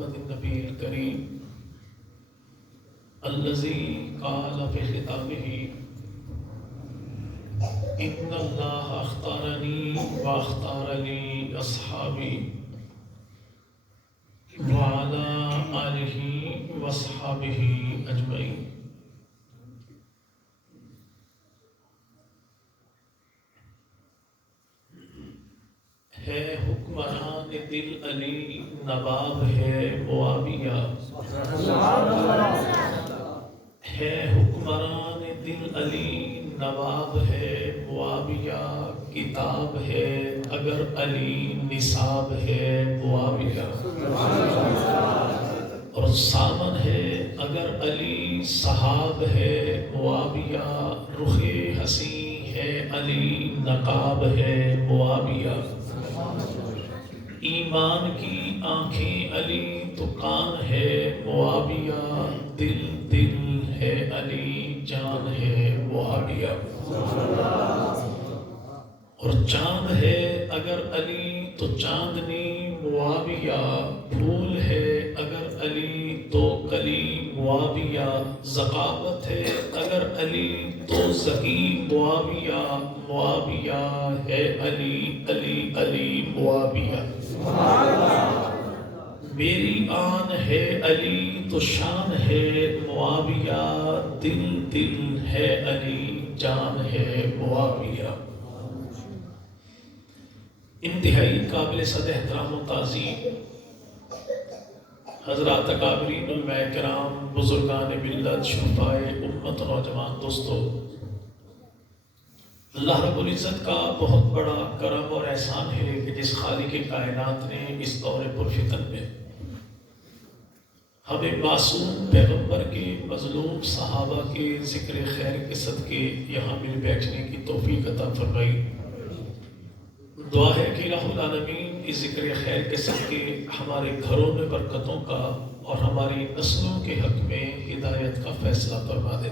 محمد النبی الکریم الذي قال في خطابه ان اللہ اختارنی واختار لی اصحابی وعلى آلہ واصحابہ اجمعین۔ ہے حکمران دل علی نواب ہے معاویہ، ہے حکمران دل علی نواب ہے معاویہ، کتاب ہے اگر علی نصاب ہے معاویہ، اور سامن ہے اگر علی صحاب ہے معاویہ، رخ حسین ہے علی نقاب ہے معاویہ، ایمان کی آنکھیں علی تو کان ہے معاویہ، دل دل ہے علی جان ہے معاویہ، اور چاند ہے اگر علی تو چاندنی معاویہ، پھول ہے اگر علی تو کلی معاویہ، ذقاوت ہے اگر علی تو ذکی معاویہ، معاویہ ہے علی علی علی معاویہ، میری آن ہے علی تو شان ہے معاویہ، دل دل ہے علی جان ہے معاویہ۔ انتہائی قابل صد احترام و تعظیم حضرات اکابرین علماء کرام، بزرگان ملت، شرفائے امت، نوجوان دوستو، اللہ رب العزت کا بہت بڑا کرم اور احسان ہے کہ جس خالق کائنات نے اس دور پرفتن میں ہمیں معصوم پیغمبر کے مظلوم صحابہ کے ذکر خیر کے صدقے یہاں مل بیٹھنے کی توفیق عطا فرمائی۔ دعا ہے کہ الہ العالمین اس ذکر خیر کے صدقے ہمارے گھروں میں برکتوں کا اور ہماری نسلوں کے حق میں ہدایت کا فیصلہ فرما دے۔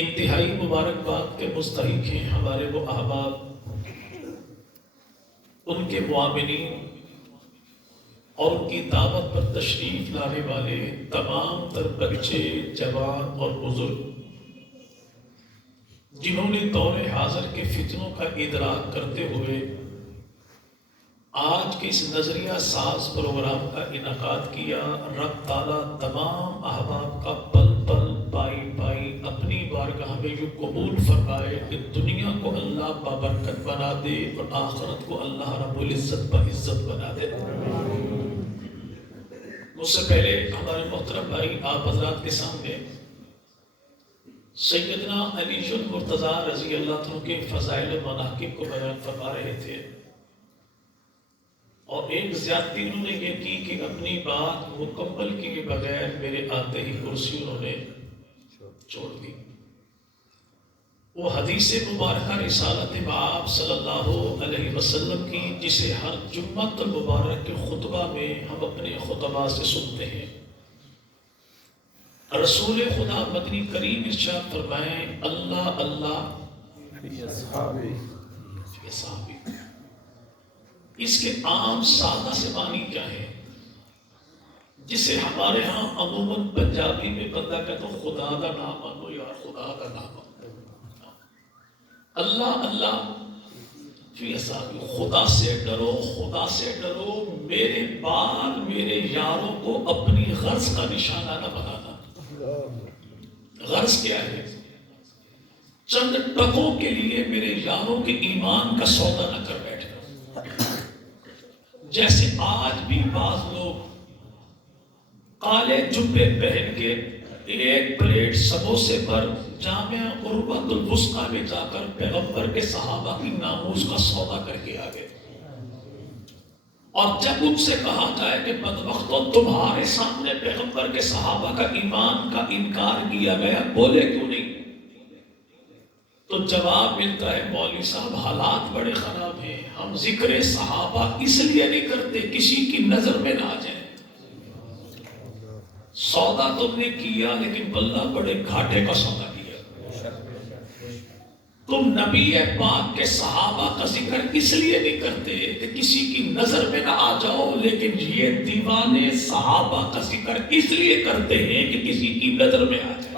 انتہائی مبارکباد کے مستحق ہیں ہمارے وہ احباب، ان کے معاونین اور ان کی دعوت پر تشریف لانے والے تمام تر بچے، جوان اور بزرگ، جنہوں نے دور حاضر کے فتنوں کا ادراک کرتے ہوئے آج کے اس نظریہ ساز پروگرام کا انعقاد کیا۔ رب تعالیٰ تمام احباب کا پل پل پائی پائی اپنی بارگاہ میں یوں قبول فرمائے کہ دنیا کو اللہ بابرکت بنا دے اور آخرت کو اللہ رب العزت بعزت بنا دے۔ مجھ سے پہلے ہمارے محترم بھائی آپ حضرات کے سامنے سیدنا علی المرتضیٰ رضی اللہ عنہ کے فضائل و مناقب کو بیان فرما رہے تھے، اور ایک زیادتی انہوں نے یہ کی کہ اپنی بات مکمل کیے بغیر میرے آتے ہی کرسی انہوں نے چھوڑ دی۔ وہ حدیث مبارکہ رسالت مآب صلی اللہ علیہ وسلم کی جسے ہر جمعۃ المبارک کے خطبہ میں ہم اپنے خطبہ سے سنتے ہیں۔ رسول خدا مدنی کریم ارشاد فرمائیں، اللہ اللہ فی اصحابی، اس کے عام سادہ سے معنی کیا ہے، جسے ہمارے ہاں عموماً پنجابی میں بندہ کہتا ہوں خدا کا نام مانو یار، خدا کا نام مانو، اللہ اللہ فی اصحابی، خدا سے ڈرو، خدا سے ڈرو، میرے بال میرے یاروں کو اپنی غرض کا نشانہ نہ بنانا۔ غرض کیا ہے؟ چند ٹکوں کے لیے میرے یاروں کے ایمان کا سودا نہ کر بیٹھنا۔ جیسے آج بھی بعض لوگ کالے جبے پہن کے ایک پلیٹ سموسے پر جامعہ عروۃ الوثقیٰ میں جا کر پیغمبر کے صحابہ کی ناموس کا سودا کر کے آ گئے، اور جب ان سے کہا جائے کہ بدبختوں تمہارے سامنے پیغمبر کے صحابہ کا ایمان کا انکار کیا گیا، بولے کیوں نہیں؟ تو جواب ملتا ہے مولوی صاحب حالات بڑے خراب ہیں، ہم ذکر صحابہ اس لیے نہیں کرتے کسی کی نظر میں نہ آ جائیں۔ سودا تم نے کیا لیکن بلّہ بڑے گھاٹے کا سودا کیا۔ تم نبی پاک کے صحابہ کا ذکر اس لیے نہیں کرتے کہ کسی کی نظر میں نہ آ جاؤ، لیکن یہ دیوانے صحابہ کا ذکر اس لیے کرتے ہیں کہ کسی کی نظر میں آ جائے۔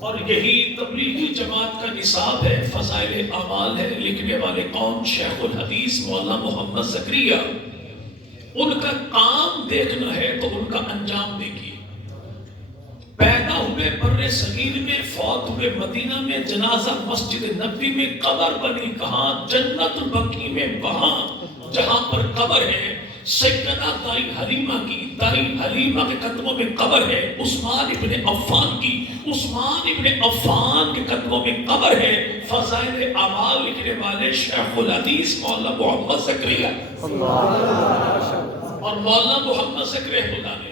اور یہی تبلیغی جماعت کا نصاب ہے، فضائل اعمال ہے۔ لکھنے والے کون؟ شیخ الحدیث مولانا محمد زکریا۔ ان کا کام دیکھنا ہے تو ان کا انجام دیکھیے۔ پیدا ہوئے بر صغیر میں، فوت ہوئے مدینہ میں، جنازہ مسجد نبوی میں، قبر بنی کہاں؟ جنت البقیع میں، وہاں جہاں پر قبر ہے سیدہ دائی حلیمہ کی، دائی حلیمہ کے قدموں میں قبر ہے عثمان ابن عفان کی، عثمان ابن عفان کے قدموں میں قبر ہے فضائل اعمال لکھنے والے شیخ الحدیث مولانا محمد زکریا اور مولانا محمد زکریا اللہ نے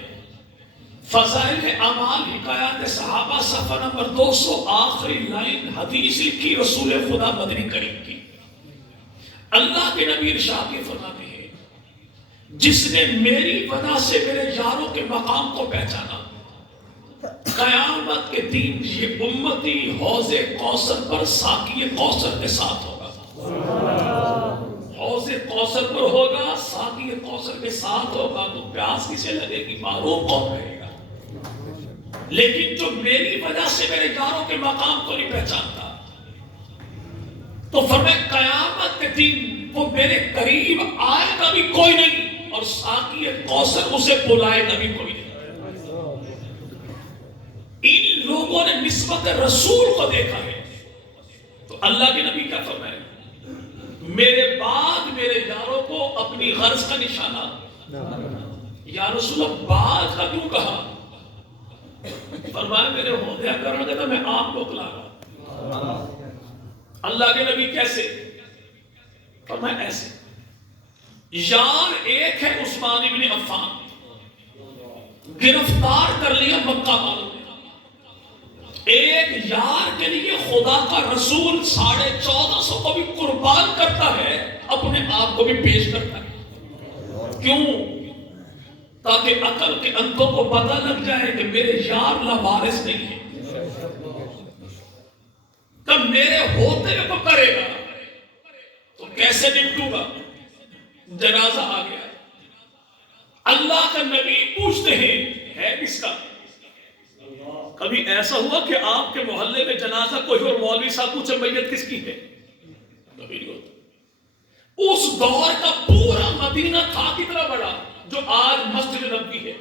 فضائل اعمال حکایات صحابہ صفحہ نمبر 200 آخری لائن حدیث لکھی رسول خدا مدنی کریم کی۔ اللہ کے نبی ارشاد فرماتے ہیں جس نے میری وجہ سے میرے یاروں کے مقام کو پہچانا، قیامت کے دن یہ امتی حوض کوثر پر ساقی کوثر کے ساتھ ہوگا۔ حوض کوثر پر ہوگا، ساقی کوثر کے ساتھ ہوگا، تو پیاس کسے لگے گی؟ معروف کون رہے گا؟ لیکن جو میری وجہ سے میرے یاروں کے مقام کو نہیں پہچانتا، تو فرمائے قیامت کے دن وہ میرے قریب آئے گا بھی کوئی نہیں، اور ساقی کوثر اسے بلائے گا بھی کوئی نہیں۔ ان لوگوں نے نسبت رسول کو دیکھا ہے، تو اللہ کے نبی کیا فرمائے؟ میرے بعد میرے یاروں کو اپنی غرض کا نشانہ۔ یا رسول اللہ بعد کا کیوں کہا؟ فرمایا میرے ہوندیا کرنا دیتا میں آپ کو کلا گا۔ اللہ کے نبی کیسے؟ فرمایا ایسے، یار ایک ہے عثمان ابن عفان، گرفتار کر لیا مکہ والوں نے، ایک یار کے لیے خدا کا رسول 1450 کو بھی قربان کرتا ہے، اپنے آپ کو بھی پیش کرتا ہے۔ کیوں؟ تاکہ عقل کے اندھوں کو پتہ لگ جائے کہ میرے یار لاوارث نہیں ہے، تب میرے ہوتے کو کرے گا تو کیسے نپٹوں گا؟ جنازہ آ گیا، اللہ کا نبی پوچھتے ہیں ہے کس کا؟ کبھی ایسا ہوا کہ آپ کے محلے میں جنازہ کوئی اور مولوی صاحب پوچھے میت کس کی ہے؟ کبھی نہیں ہوتا۔ اس دور کا پورا مدینہ تھا کتنا بڑا جو آج مسجد نبوی ہے،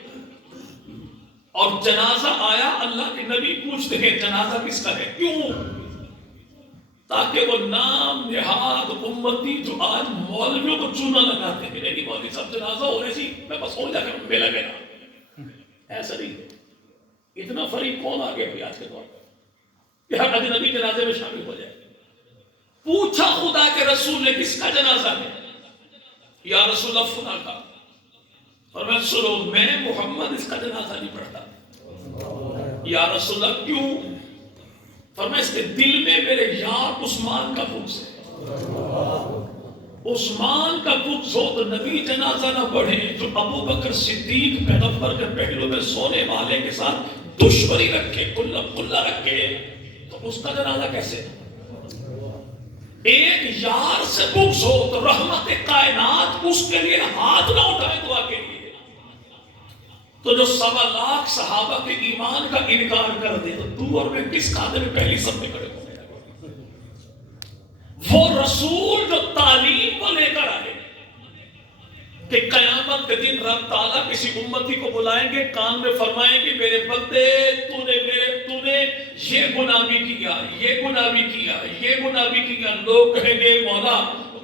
اور جنازہ آیا، اللہ کے نبی پوچھتے ہیں جنازہ کس کا ہے؟ کیوں؟ تاکہ وہ نام نہاد امتی جو آج مولویوں کو چونا لگاتے ہیں، نہیں مولوی صاحب جنازہ ہو رہے سی میں بس ہو جا کر میلہ گیا، ایسا نہیں ہے۔ اتنا فریق کون آگے ہوئی آج کے دور پر کہ ہر اجنبی جنازے میں شامل ہو جائے؟ پوچھا خدا کے رسول نے کس کا جنازہ ہے؟ یا رسول اللہ فلاں کا۔ اور میں سنو میں محمد اس کا جنازہ نہیں پڑھتا۔ یا رسول اللہ کیوں؟ فرمایا اس کے دل میں میرے یار عثمان کا بغض ہے، عثمان کا بغض ہو تو نبی جنازہ نہ پڑھے، جو ابو بکر صدیق پیغمبر کے پہلو میں سونے والے کے ساتھ دشمنی رکھے، کلہ رکھے، تو اس کا جنازہ کیسے؟ ایک یار سے بغض ہو تو رحمت کائنات اس کے لیے ہاتھ نہ اٹھائے دعا کے لیے۔ تو جو 1.25 لاکھ صحابہ کے ایمان کا انکار کر دے تو تو اور میں کس قادر میں پہلی سب میں کھڑے ہوں گے؟ وہ رسول جو تعلیم کو لے کر آئے کہ قیامت کے دن رب تعالیٰ کسی امتی کو بلائیں گے، کان میں فرمائیں گے میرے بندے تو نے یہ گناہ بھی کیا، یہ گناہ بھی کیا، یہ گناہ بھی کیا۔ لوگ کہیں گے مولا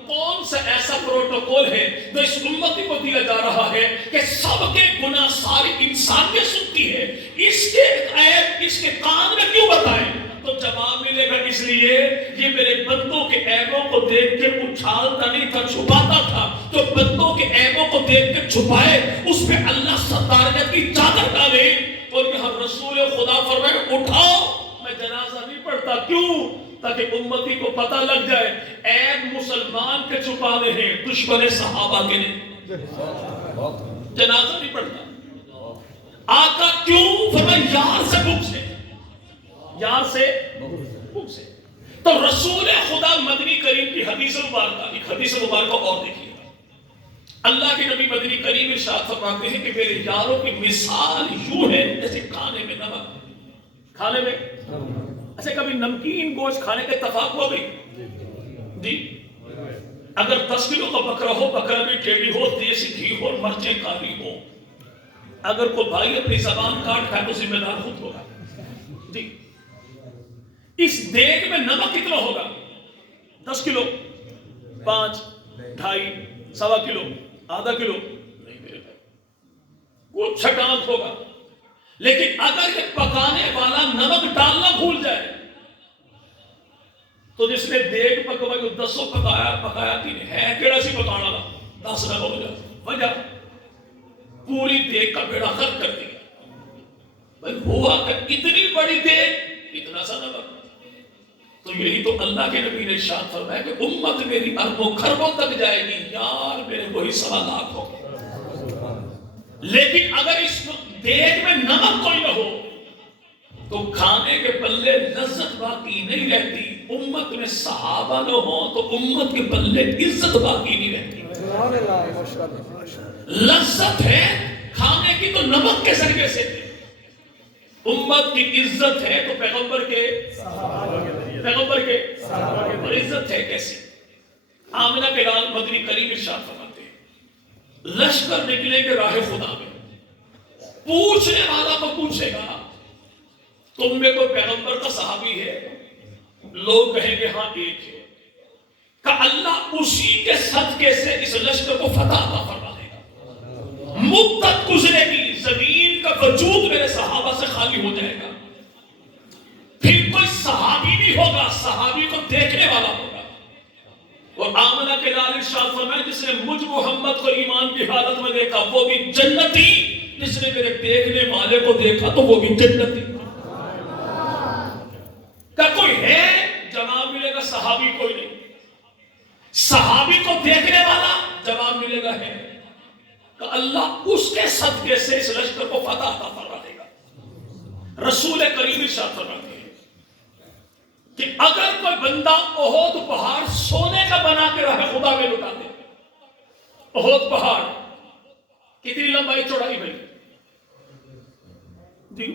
کون سا ایسا پروٹوکول ہے جو اس امتی کو دیا جا رہا ہے کہ سب کے گناہ ساری انسانیت سنتی ہے، اس کے عیب اس کے کان میں کیوں بتائیں؟ تو جواب ملے گا اس لیے یہ میرے بندوں کے عیبوں کو دیکھ کے اچھالتا نہیں تھا، چھپاتا تھا۔ جو بندوں کے عیبوں کو دیکھ کے چھپائے اس پہ اللہ ستاریت کی چادر ڈالے، اور یہاں رسول خدا فرمائے اٹھاؤ میں جنازہ نہیں پڑھتا۔ کیوں؟ تاکہ امتی کو پتہ لگ جائے عیب مسلمان کے چھپانے ہیں، دشمن صحابہ کے نہیں۔ جنازہ نہیں پڑھتا۔ آقا کیوں؟ فرمایا یار سے بغض ہے، یار سے بھوک سے. تو رسول خدا مدنی کریم کی حدیث مبارکہ، ایک حدیث مبارکہ اور دیکھیے. اللہ کے نبی مدنی کریم ارشاد فرماتے ہیں کہ میرے یاروں کی مثال یوں ہے جیسے کھانے میں نمک. کھانے میں اچھا کبھی نمکین گوشت کھانے کا اتفاق ہوا بھائی؟ جی. اگر 10 کلو کا بکرا ہو، بکرا بھی ٹیڑھی ہو، دیسی گھی ہو، مرچیں کالی ہو، اگر کوئی بھائی اپنی زبان کاٹ کھائے تو ذمہ دار خود ہوگا. جی. اس دیگ میں نمک کتنا ہوگا؟ 10 کلو، 5، 2.5، 1.25 کلو، آدھا کلو نہیں میرے بھائی، وہ چھٹانک ہوگا. لیکن اگر یہ پکانے والا نمک ڈالنا بھول جائے تو جس نے دیگ پکوائی وہ 10 پکایا تین ہے کیڑا سی پکانا لا 10 نہ ہو جائے. وجہ پوری دیگ کا بیڑا غرق کر دیا. بھائی ہوا کہ اتنی بڑی دیگ اتنا سا نمک. تو یہی تو اللہ کے نبی نے ارشاد فرمایا کہ امت میری اربوں خربوں تک جائے گی، یار میرے وہی 1.25 لاکھ ہو. لیکن اگر اس دیگ میں نمک کوئی نہ ہو تو کھانے کے پلے لذت باقی نہیں رہتی. امت میں صحابہ نہ ہو تو امت کے پلے عزت باقی نہیں رہتی. لذت ہے کھانے کی تو نمک کے ذریعے سے. امت کی عزت ہے تو پیغمبر کے اور عزت ہے کیسے؟ آمنہ کے لال مدنی کریم ارشاد فرماتے ہیں لشکر نکلیں گے راہ خدا میں، پوچھنے والا کو پوچھے گا تم میں کوئی پیغمبر کا صحابی ہے؟ لوگ کہیں گے ہاں ایک ہے. کہ اللہ اسی کے صدقے سے اس لشکر کو فتح عطا فرما دے گا. مدت گزرے گی، زمین کا وجود میرے صحابہ سے خالی ہو جائے گا. پھر کوئی صحابی نہیں ہوگا، صحابی کو دیکھنے والا ہوگا. اور آمنہ کے لال ارشاد فرمائے جس نے مجھ محمد کو ایمان کی حالت میں دیکھا وہ بھی جنتی، جس نے میرے دیکھنے والے کو دیکھا تو وہ بھی جنتی. کہ کوئی ہے جواب ملے گا صحابی کوئی نہیں. صحابی کو دیکھنے والا جواب ملے گا ہے. کہ اللہ اس کے صدقے سے اس لشکر کو فتح عطا فرما دے گا. رسول کریم ارشاد فرماتے ہیں کہ اگر کوئی بندہ احد پہاڑ سونے کا بنا کے راہ خدا میں لٹا دے. احد پہاڑ کتنی لمبائی چوڑائی بھائی؟ جی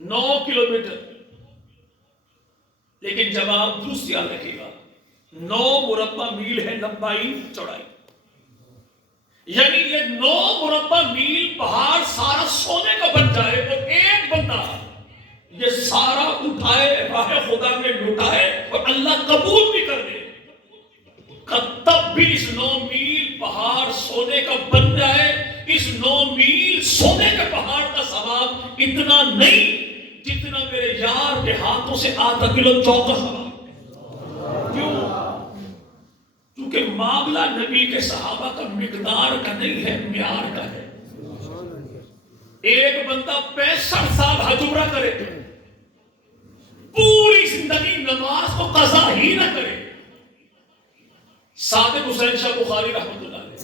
9 کلومیٹر. لیکن جواب دوسری یاد رکھے گا 9 مربع میل ہے لمبائی چوڑائی. یعنی یہ 9 مربع میل پہاڑ سارا سونے کا بن جائے اور ایک بندہ یہ سارا اٹھائے راہ خدا میں لٹائے اور اللہ قبول بھی کر دے تب بھی اس 9 میل پہاڑ سونے کا بن جائے. اس 9 میل سونے کے پہاڑ کا ثواب اتنا نہیں جتنا میرے یار کے ہاتھوں سے آدھا کلو چوک کا ثواب. کیوں؟ کیونکہ معاملہ نبی کے صحابہ کا مقدار کا نہیں ہے، معیار کا ہے. ایک بندہ 65 سال حج عمرہ کرے پوری زندگی نماز کو قضا ہی نہ کرے. صادق حسین شاہ بخاری رحمۃ اللہ علیہ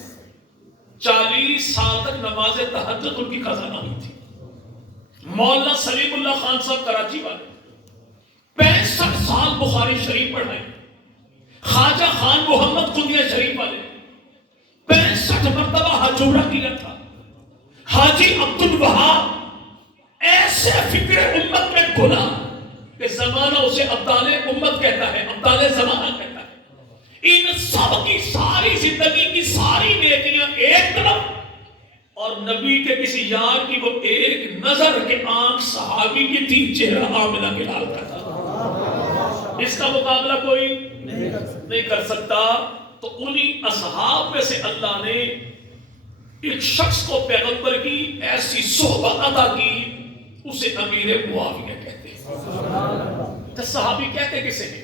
40 سال تک نماز تہجد ان کی قضا نہ ہوئی تھی. مولانا سلیم اللہ خان صاحب کراچی والے 65 سال بخاری شریف پڑھائے. خواجہ خان محمد قندیہ شریف والے 65 مرتبہ حج عمرہ کیا تھا. حاجی عبد الوہاب ایسے فکر امت میں گھلا کہ زمانہ اسے ابدال امت کہتا ہے، ابدال زمانہ کہتا ہے. ان سب کی ساری زندگی کی ساری نیکیاں ایک طرف اور نبی کے کسی یار کی وہ ایک نظر کے آنکھ صحابی کی تھی، چہرہ آمنہ کے لال کا تھا. اس کا مقابلہ کوئی نہیں کر سکتا. تو انہی اصحاب میں سے اللہ نے ایک شخص کو پیغمبر کی ایسی صحبت عطا کی، اسے امیر معاویہ کہتے ہیں. تو صحابی کہتے کسے ہیں؟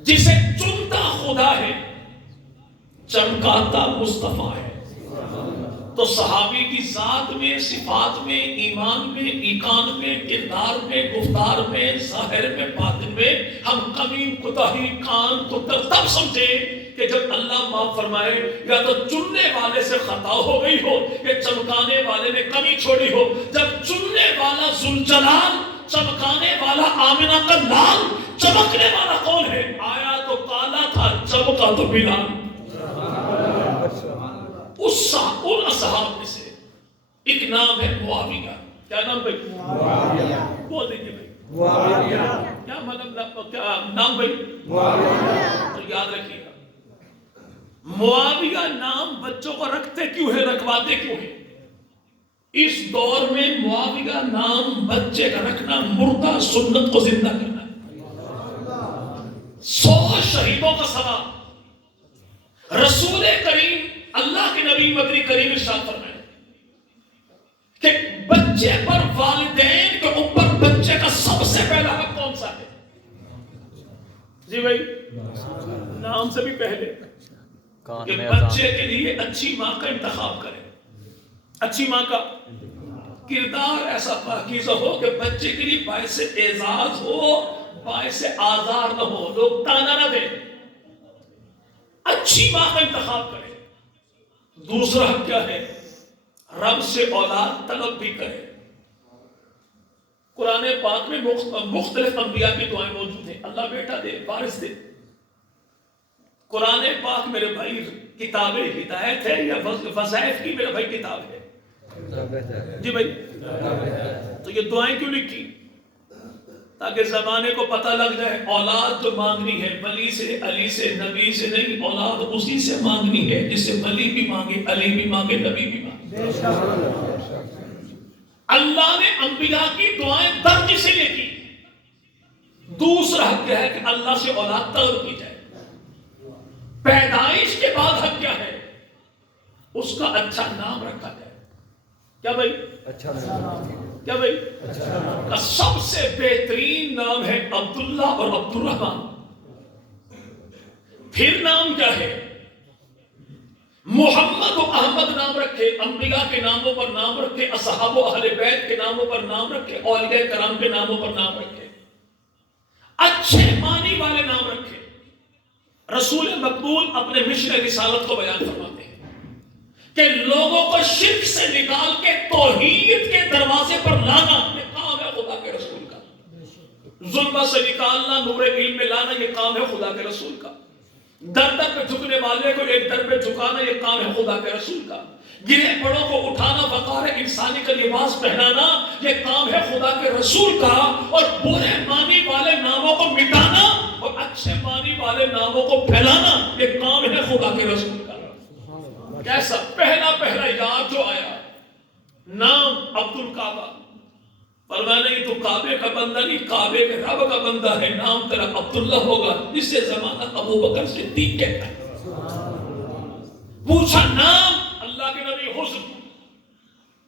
جسے چنتا خدا ہے، چمکاتا مصطفیٰ ہے. تو صحابی کی ذات میں، صفات میں، ایمان میں، ایقان میں، کردار میں، گفتار میں، ظاہر میں، باطن میں ہم کمی کوتاہی کان کتر تب سمجھے کہ جب اللہ معاف فرمائے یا تو چننے والے سے خطا ہو گئی ہو یا چمکانے والے نے کمی چھوڑی ہو. جب چننے والا ذوالجلال، چمکانے والا آمنہ کا لال، چمکنے والا کون ہے؟ آیا تو کالا تھا، چمکا تو بلال. ان اصحاب میں سے ایک نام ہے معاویہ. کیا نام بھائی؟ معاویہ. بول دیجیے بھائی. معاویہ. کیا مطلب کیا نام بھائی؟ معاویہ. تو یاد رکھیے گا، معاویہ نام بچوں کو رکھتے کیوں ہے، رکھواتے کیوں ہیں؟ اس دور میں معاویہ نام بچے کا رکھنا مردہ سنت کو زندہ کرنا ہے. 100 شہیدوں کا ثواب. رسول کریم اللہ کے نبی مدنی کریم ارشاد فرمائے کہ بچے پر والدین کے اوپر بچے کا سب سے پہلا حق کون سا ہے؟ جی بھائی، نام سے بھی پہلے کہ بچے کے لیے اچھی ماں کا انتخاب کرے. اچھی ماں کا کردار ایسا پاکیزہ ہو کہ بچے کے لیے باعث اعزاز ہو، باعث آزار نہ ہو، لوگ تانا نہ دیں. اچھی ماں کا انتخاب کرے. دوسرا حق کیا ہے؟ رب سے اولاد طلب بھی کرے. قرآن پاک میں مختلف انبیاء کی دعائیں موجود ہیں. اللہ بیٹا دے، وارث دے. قرآن پاک میرے بھائی کتاب ہدایت ہے یا وظائف کی میرے بھائی کتاب ہے؟ جی بھائی. تو یہ دعائیں کیوں لکھی؟ تاکہ زمانے کو پتہ لگ جائے اولاد جو مانگنی ہے ولی سے، علی سے، نبی سے نہیں، اولاد اسی سے مانگنی ہے جس سے ولی بھی مانگے، علی بھی مانگے، نبی بھی مانگے. اللہ نے انبیاء کی دعائیں درج سے یہ کی. دوسرا حق کیا ہے کہ اللہ سے اولاد طلب کی جائے. پیدائش کے بعد حق کیا ہے؟ اس کا اچھا نام رکھا جائے. کیا بھائی؟ اچھا نام. کیا بھائی؟ اچھا نام کا سب سے بہترین نام ہے عبداللہ اور عبد الرحمن. پھر نام کیا ہے؟ محمد و احمد نام رکھے. انبیاء کے ناموں پر نام رکھے، اصحاب و اہل بیت کے ناموں پر نام رکھے، اولیاء کرام کے ناموں پر نام رکھے. اچھے معنی والے نام رکھے. رسول مقبول اپنے مشن رسالت کو بیان فرماتے ہیں کہ لوگوں کو شرک سے نکال کے توحید کے دروازے پر لانا یہ کام ہے خدا کے رسول کا. ظلم سے نکالنا، نور علم میں لانا یہ کام ہے خدا کے رسول کا. در در پہ جھکنے والے کو ایک در پہ جھکانا یہ کام ہے خدا کے رسول کا. گرے پڑوں کو اٹھانا، وقار انسانی کا لباس پہنانا یہ کام ہے خدا کے رسول کا. اور برے معنی والے ناموں کو مٹانا اور اچھے معنی والے ناموں کو پھیلانا یہ کام ہے خدا کے رسول کا. کیسا پہلا یاد جو آیا نام عبد الکعبہ. فرمایا نہیں تو کعبے کا بندہ نہیں، کعبے کے رب کا بندہ ہے. نام تیرا عبداللہ ہوگا، جس سے زمانہ ابو بکر صدیق کہتا ہے. پوچھا نام، اللہ کے نبی حزن.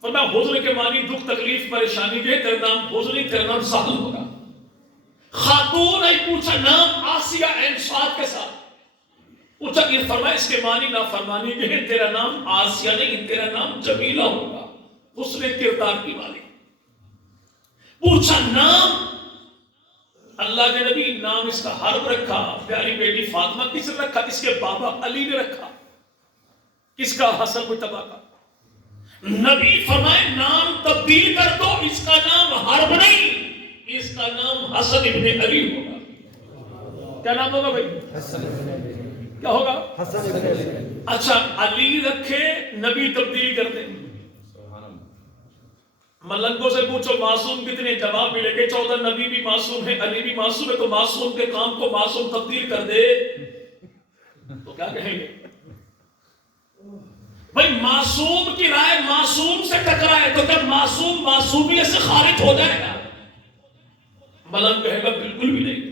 فرمایا حزن کے معنی دکھ، تکلیف، پریشانی کے. تیرا نام حزن نہیں، تیرا نام سہل ہوگا. خاتون نے پوچھا نام آسیہ عین صاد کے ساتھ. پوچھا کہ فرمایا اس کے معنی نافرمانی کے ہیں. تیرا نام آسیہ نہیں، تیرا نام جمیلہ ہوگا، حسن کردار کی مالک. پوچھا نام، اللہ کے نبی نام اس کا حرب رکھا. پیاری بیٹی فاطمہ کس نے رکھا؟ اس کے بابا علی نے رکھا. کس کا؟ حسن مجتبیٰ کا. نبی فرمائے نام تبدیل کر دو، اس کا نام حرب نہیں، اس کا نام حسن ابن علی ہوگا. کیا نام ہوگا بھائی؟ حسن ابن علی. کیا ہوگا؟ حسن ابن علی. اچھا علی رکھے، نبی تبدیل کر دیں. ملنگوں سے پوچھو معصوم کتنے، جواب ملے گے 14. نبی بھی معصوم ہے، علی بھی معصوم ہے. تو معصوم کے کام کو معصوم تبدیل کر دے تو کیا کہیں گے بھائی؟ معصوم کی رائے معصوم سے ٹکرائے تو جب معصوم معصومیت سے خارج ہو جائے گا. ملنگ کہے گا بالکل بھی نہیں.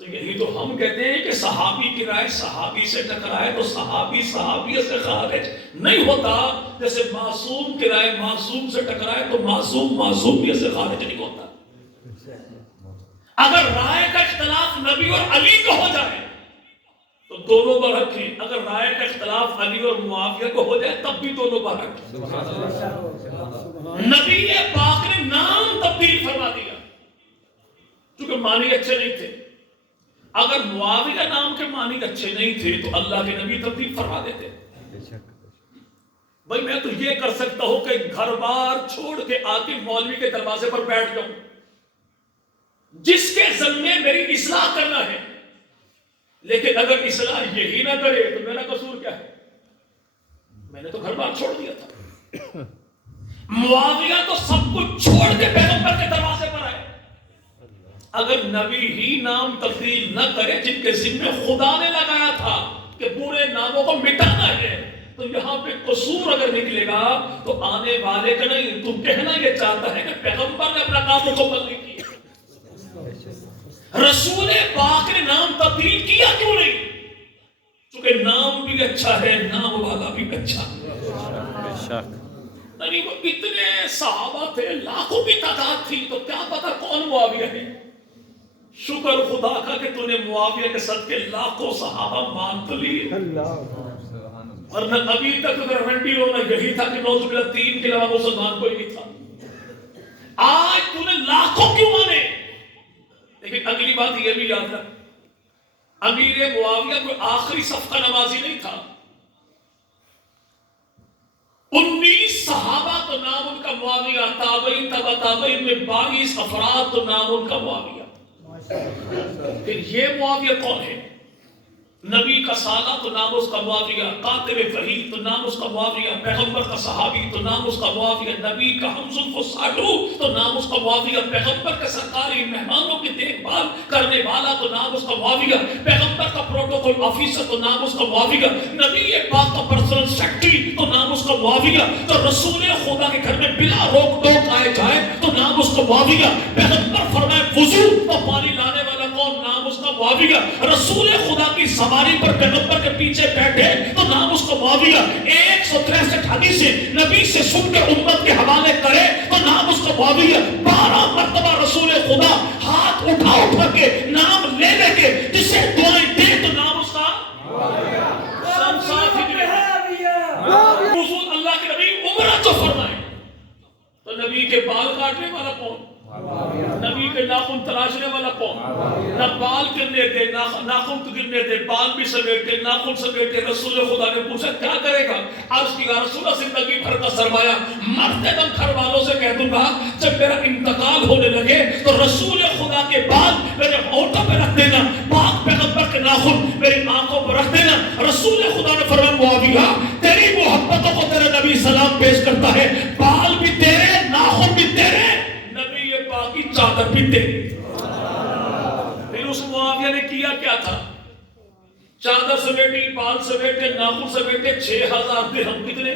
تو یہی تو ہم کہتے ہیں کہ صحابی کی رائے صحابی سے ٹکرائے تو صحابی صحابیت سے خارج نہیں ہوتا، جیسے معصوم کی رائے معصوم سے ٹکرائے تو معصوم معصومیت سے خارج نہیں ہوتا. اگر رائے کا اختلاف نبی اور علی کو ہو جائے تو دونوں پر رکھیں. اگر رائے کا اختلاف علی اور معاویہ کو ہو جائے تب بھی دونوں پر رکھیں. نبی پاک نے نام تبدیل فرما دیا کیونکہ معنی اچھے نہیں تھے. اگر معاویہ نام کے معنی اچھے نہیں تھے تو اللہ کے نبی تبدیل فرما دیتے. بھائی میں تو یہ کر سکتا ہوں کہ گھر بار چھوڑ کے آ کے مولوی کے دروازے پر بیٹھ جاؤں جس کے ذمے میری اصلاح کرنا ہے، لیکن اگر اصلاح یہی نہ کرے تو میرا قصور کیا ہے؟ میں نے تو گھر بار چھوڑ دیا تھا. معاویہ تو سب کچھ چھوڑ کے پیغمبر کے دروازے پر آئے. اگر نبی ہی نام تبدیل نہ کرے جن کے ذمے خدا نے لگایا تھا کہ برے ناموں کو مٹانا ہے، تو یہاں پہ قصور اگر نکلے گا تو آنے والے کا نہیں. تم کہنا یہ چاہتا ہے کہ پیغمبر نے اپنا کام مکمل نہیں کیا، رسول پاک نے نام تبدیل کیا کیوں نہیں؟ چونکہ نام بھی اچھا ہے، نام والا بھی اچھا ہے. نہیں وہ اتنے صحابہ تھے، لاکھوں کی تعداد تھی، تو کیا پتا کون معاویہ ہے. شکر خدا کا کہ تو نے معاویہ کے صدقے لاکھوں صحابہ مان تو لیے، ورنہ ابھی تک اگر رنڈی رونا یہی تھا کہ نوز باللہ 3 کے علاوہ مسلمان کوئی نہیں تھا. آج تو نے لاکھوں کیوں مانے؟ لیکن اگلی بات یہ بھی یاد رکھ، امیر معاویہ کوئی آخری صفقہ نمازی نہیں تھا. 19 صحابہ تو نام ان کا معاویہ، تابعین تبع تابعین میں 22 افراد تو نام ان کا معاویہ. پھر یہ معاویہ کون ہے؟ نبی کا سالہ تو نام اس کا معاویہ، کاتب وحی تو نام اس کا معاویہ، پیغمبر کا صحابی تو نام اس کا معاویہ، نبی کا ہمزلف و ساڈو تو نام اس کا معاویہ، پیغمبر کا سرکاری مہمانوں کی دیکھ بھال کرنے والا تو نام اس کا معاویہ، پیغمبر کا پروٹوکول آفیسر تو نام اس کا معاویہ، نبی پاک کا پرسنل سیکرٹری تو نام اس کا معاویہ، تو رسول خدا کے گھر میں بلا روک ٹوک آئے جائے تو نام اس کا معاویہ، پیغمبر فرمائے وضو تو پانی لانے والا کون؟ نام اس کا معاویہ، رسول خدا کی سواری پر پیغمبر کے پیچھے بیٹھے تو نام اس کو معاویہ، 163 حدیثیں نبی سے سن کے امت کے حوالے کرے تو نام اس کو معاویہ، 12 مرتبہ رسول خدا ہاتھ اٹھا کے نام لے لے کے جسے دعائیں دے تو نام اس کا سب ساتھ ہی حضور اللہ کے نبی عمرہ جو فرمائے تو نبی کے بال کاٹنے والا کون؟ نبی کے ناخن تراشنے والا کون؟ نہ بال گرنے دے، ناخن گرنے دے، بال بھی سمیٹے، ناخن سمیٹے. رسول خدا نے پوچھا کیا کرے گا؟ عرض کیا رسول اللہ زندگی بھر کا سرمایہ مرتے دم گھر والوں سے کہہ دوں گا جب میرا انتقال ہونے لگے تو رسول خدا کے بال میرے ہونٹوں پہ رکھ دینا، پاک پیغمبر کے ناخن میری آنکھوں پہ رکھ دینا. رسول خدا نے فرمایا معاویہ تیری محبتوں کو تیرا نبی سلام پیش کرتا ہے، بال بھی تیرے، ناخن بھی تیرے، کی چادر بھی تیری. پھر اس معاویہ نے کیا کیا تھا؟ چادر سمیٹی، بال سمیٹے، ناخن سمیٹے، 6000 درہم. کتنے؟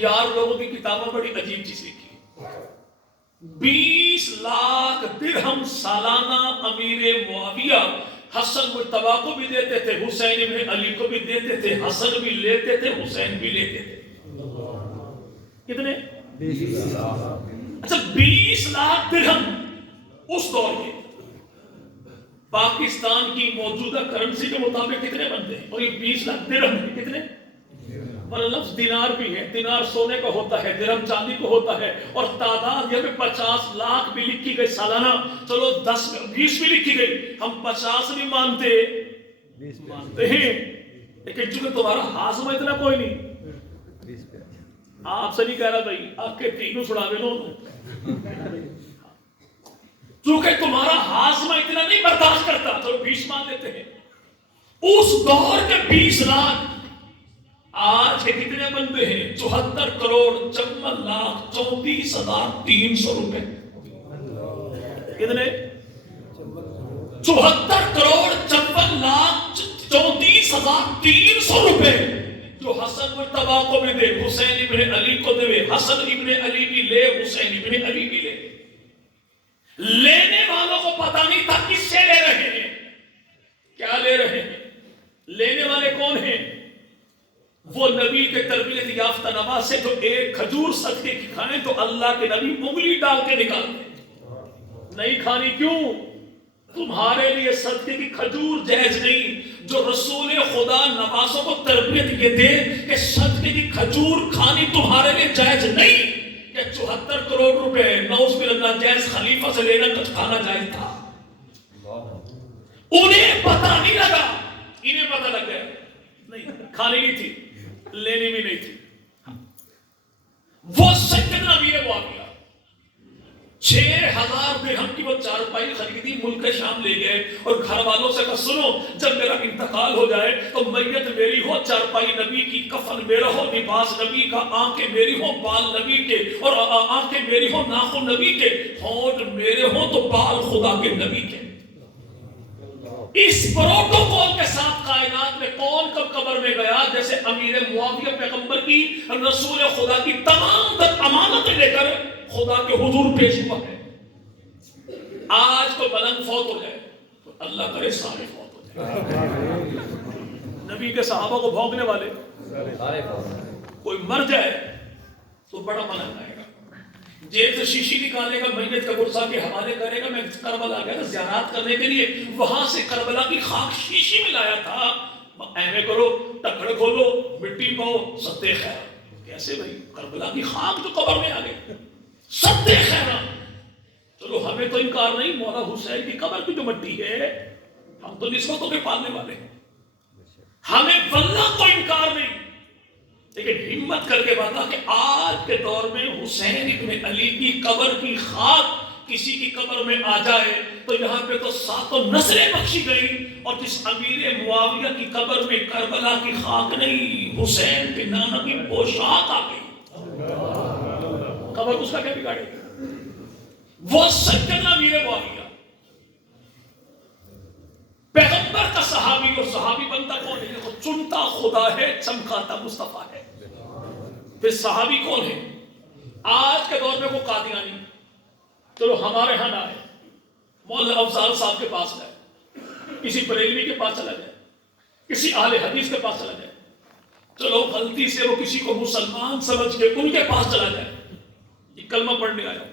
یار لوگوں کی کتابوں بڑی عجیب چیز لکھی، 20 لاکھ درہم سالانہ امیر معاویہ حسن مجتبیٰ کو بھی دیتے تھے، حسین ابن علی کو بھی دیتے تھے، حسن بھی لیتے تھے، حسین بھی لیتے تھے. کتنے؟ 20 لاکھ. اچھا 20 لاکھ درہم اس دور کے پاکستان کی موجودہ کرنسی کے مطابق کتنے بنتے ہیں؟ اور یہ 20 لاکھ درہم ہے کتنے؟ اور لفظ دینار بھی ہے، دینار سونے کا ہوتا ہے، درہم چاندی کو ہوتا ہے. اور تعداد یہ 50 لاکھ بھی لکھی گئی سالانہ، چلو 20 بھی لکھی گئی، ہم 50 نہیں مانتے، مانتے ہیں، لیکن چونکہ تمہارا ہاضمہ اتنا کوئی نہیں. آپ سے نہیں کہہ رہا بھائی آپ کے تینوں چھڑاوے لو، چونکہ تمہارا ہاضمہ اتنا نہیں برداشت کرتا تو 20 مان لیتے ہیں. اس دور کے 20 لاکھ آج کے کتنے بنتے ہیں؟ 74 کروڑ 54 لاکھ 34,300 روپے. کتنے؟ 74 کروڑ 54 لاکھ 34,300 روپے جو حسن مجتبیٰ کو بھی دے، حسین ابن علی کو دے، حسن ابن علی بھی لے، حسین ابن علی بھی لے. لینے والوں کو پتہ نہیں تھا کس سے لے رہے ہیں، کیا لے رہے ہیں. لینے والے کون ہیں؟ وہ نبی کے تربیت یافتہ نواز سے جو ایک کھجور صدقے کی کھائیں تو اللہ کے نبی انگلی ڈال کے نکالتے. نہیں کھانی کیوں؟ تمہارے لیے صدقے کی کھجور جائز نہیں. جو رسول خدا نوازوں کو تربیت یہ دے کہ صدقے کی کھجور کھانی تمہارے لیے جائز نہیں، کہ 74 کروڑ روپے نوز باللہ جائز خلیفہ سے لینا کچھ کھانا جائز تھا. انہیں پتہ نہیں لگا، انہیں پتہ لگ گیا، نہیں کھانی نہیں تھی، لینی بھی نہیں تھی۔ وہ سیدنا امیر معاویہ 6000 درہم کی وہ چارپائی خریدی، ملک شام لے گئے اور گھر والوں سے کہا سنو جب میرا انتقال ہو جائے تو میت میری ہو، چارپائی نبی کی، کفن میرا ہو، لباس نبی کا، آنکھیں میری ہو، بال نبی کے، اور آنکھیں میری ہو، ناخن نبی کے، ہونٹ میرے ہو تو بال خدا کے نبی کے۔ اس پروٹوکول کے ساتھ کائنات میں کون کب قبر میں گیا؟ جیسے امیر معاویہ پیغمبر کی، رسول خدا کی تمام تر امانتیں لے کر خدا کے حضور پیش ہوا ہے۔ آج تو ملنگ فوت ہو جائے تو اللہ کرے سارے فوت ہو جائے، نبی کے صحابہ کو بھونکنے والے کوئی مر جائے تو بڑا ملنگ آئے گا، جیب سے شیشی نکالے گا، میت کا گرسا کے حوالے کرے گا۔ میں کربلا گیا تھا زیارات کرنے کے لیے، وہاں سے کربلا کی خاک شیشی میں لایا تھا، ایویں کرو ٹکڑ کھولو مٹی پاؤ ستے خیر۔ کیسے بھائی؟ کربلا کی خاک جو قبر میں آ گئی، ستے خیر۔ چلو ہمیں تو انکار نہیں، مولا حسین کی قبر کی جو مٹی ہے، ہم تو نسبتوں کے پالنے والے ہیں، ہمیں واللہ کو انکار نہیں، لیکن ہمت کر کے بتا کہ آج کے دور میں حسین ابن علی کی قبر کی خاک کسی کی قبر میں آ جائے تو یہاں پہ تو 7 نسلیں بخشی گئی، اور جس امیر معاویہ کی قبر میں کربلا کی خاک نہیں، حسین کے نانا کی پوشاک آ گئی، قبر اس کا کیا بگاڑے گی؟ وہ سیدنا امیر معاویہ پیغمبر کا صحابی، اور صحابی بنتا کون ہے؟ دیکھو چنتا خدا ہے، چمکاتا مصطفیٰ ہے۔ پھر صحابی کون ہے؟ آج کے دور میں وہ قادیانی، چلو ہمارے ہاں نہ ہے، مولانا افضال صاحب کے پاس گئے، کسی بریلوی کے پاس چلا جائے، کسی اہل حدیث کے پاس چلا جائے، چلو غلطی سے وہ کسی کو مسلمان سمجھ کے ان کے پاس چلا جائے، یہ کلمہ پڑھنے آیا،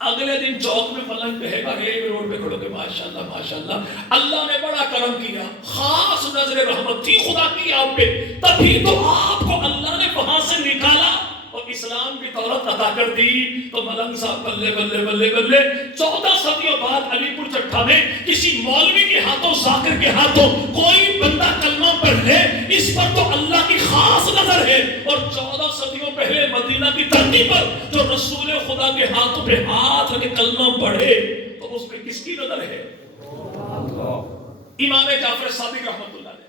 اگلے دن چوک میں ملنگ کہے گا، ایک روڈ پہ کھڑو کہ ماشاءاللہ ماشاءاللہ اللہ نے بڑا کرم کیا، خاص نظر رحمت تھی خدا کی آپ پہ، تبھی تو آپ کو اللہ نے وہاں سے نکالا اور اسلام کی دولت عطا کر دی۔ تو ملنگ صاحب بلے بلے بلے بلے 14 صدیوں بعد علی پور چٹھا میں کسی مولوی کے ہاتھوں، ذاکر کے ہاتھوں کوئی بندہ کلمہ پڑھ لے، اس پر تو اللہ کی خاص نظر ہے، اور 14 صدیوں پہلے مدینہ کی دھرتی پر جو رسول خدا کے ہاتھوں پہ ہاتھ رکھ کے کلمہ پڑھے تو اس پہ کس کی نظر ہے؟ امام جعفر صادق رحمۃ اللہ علیہ،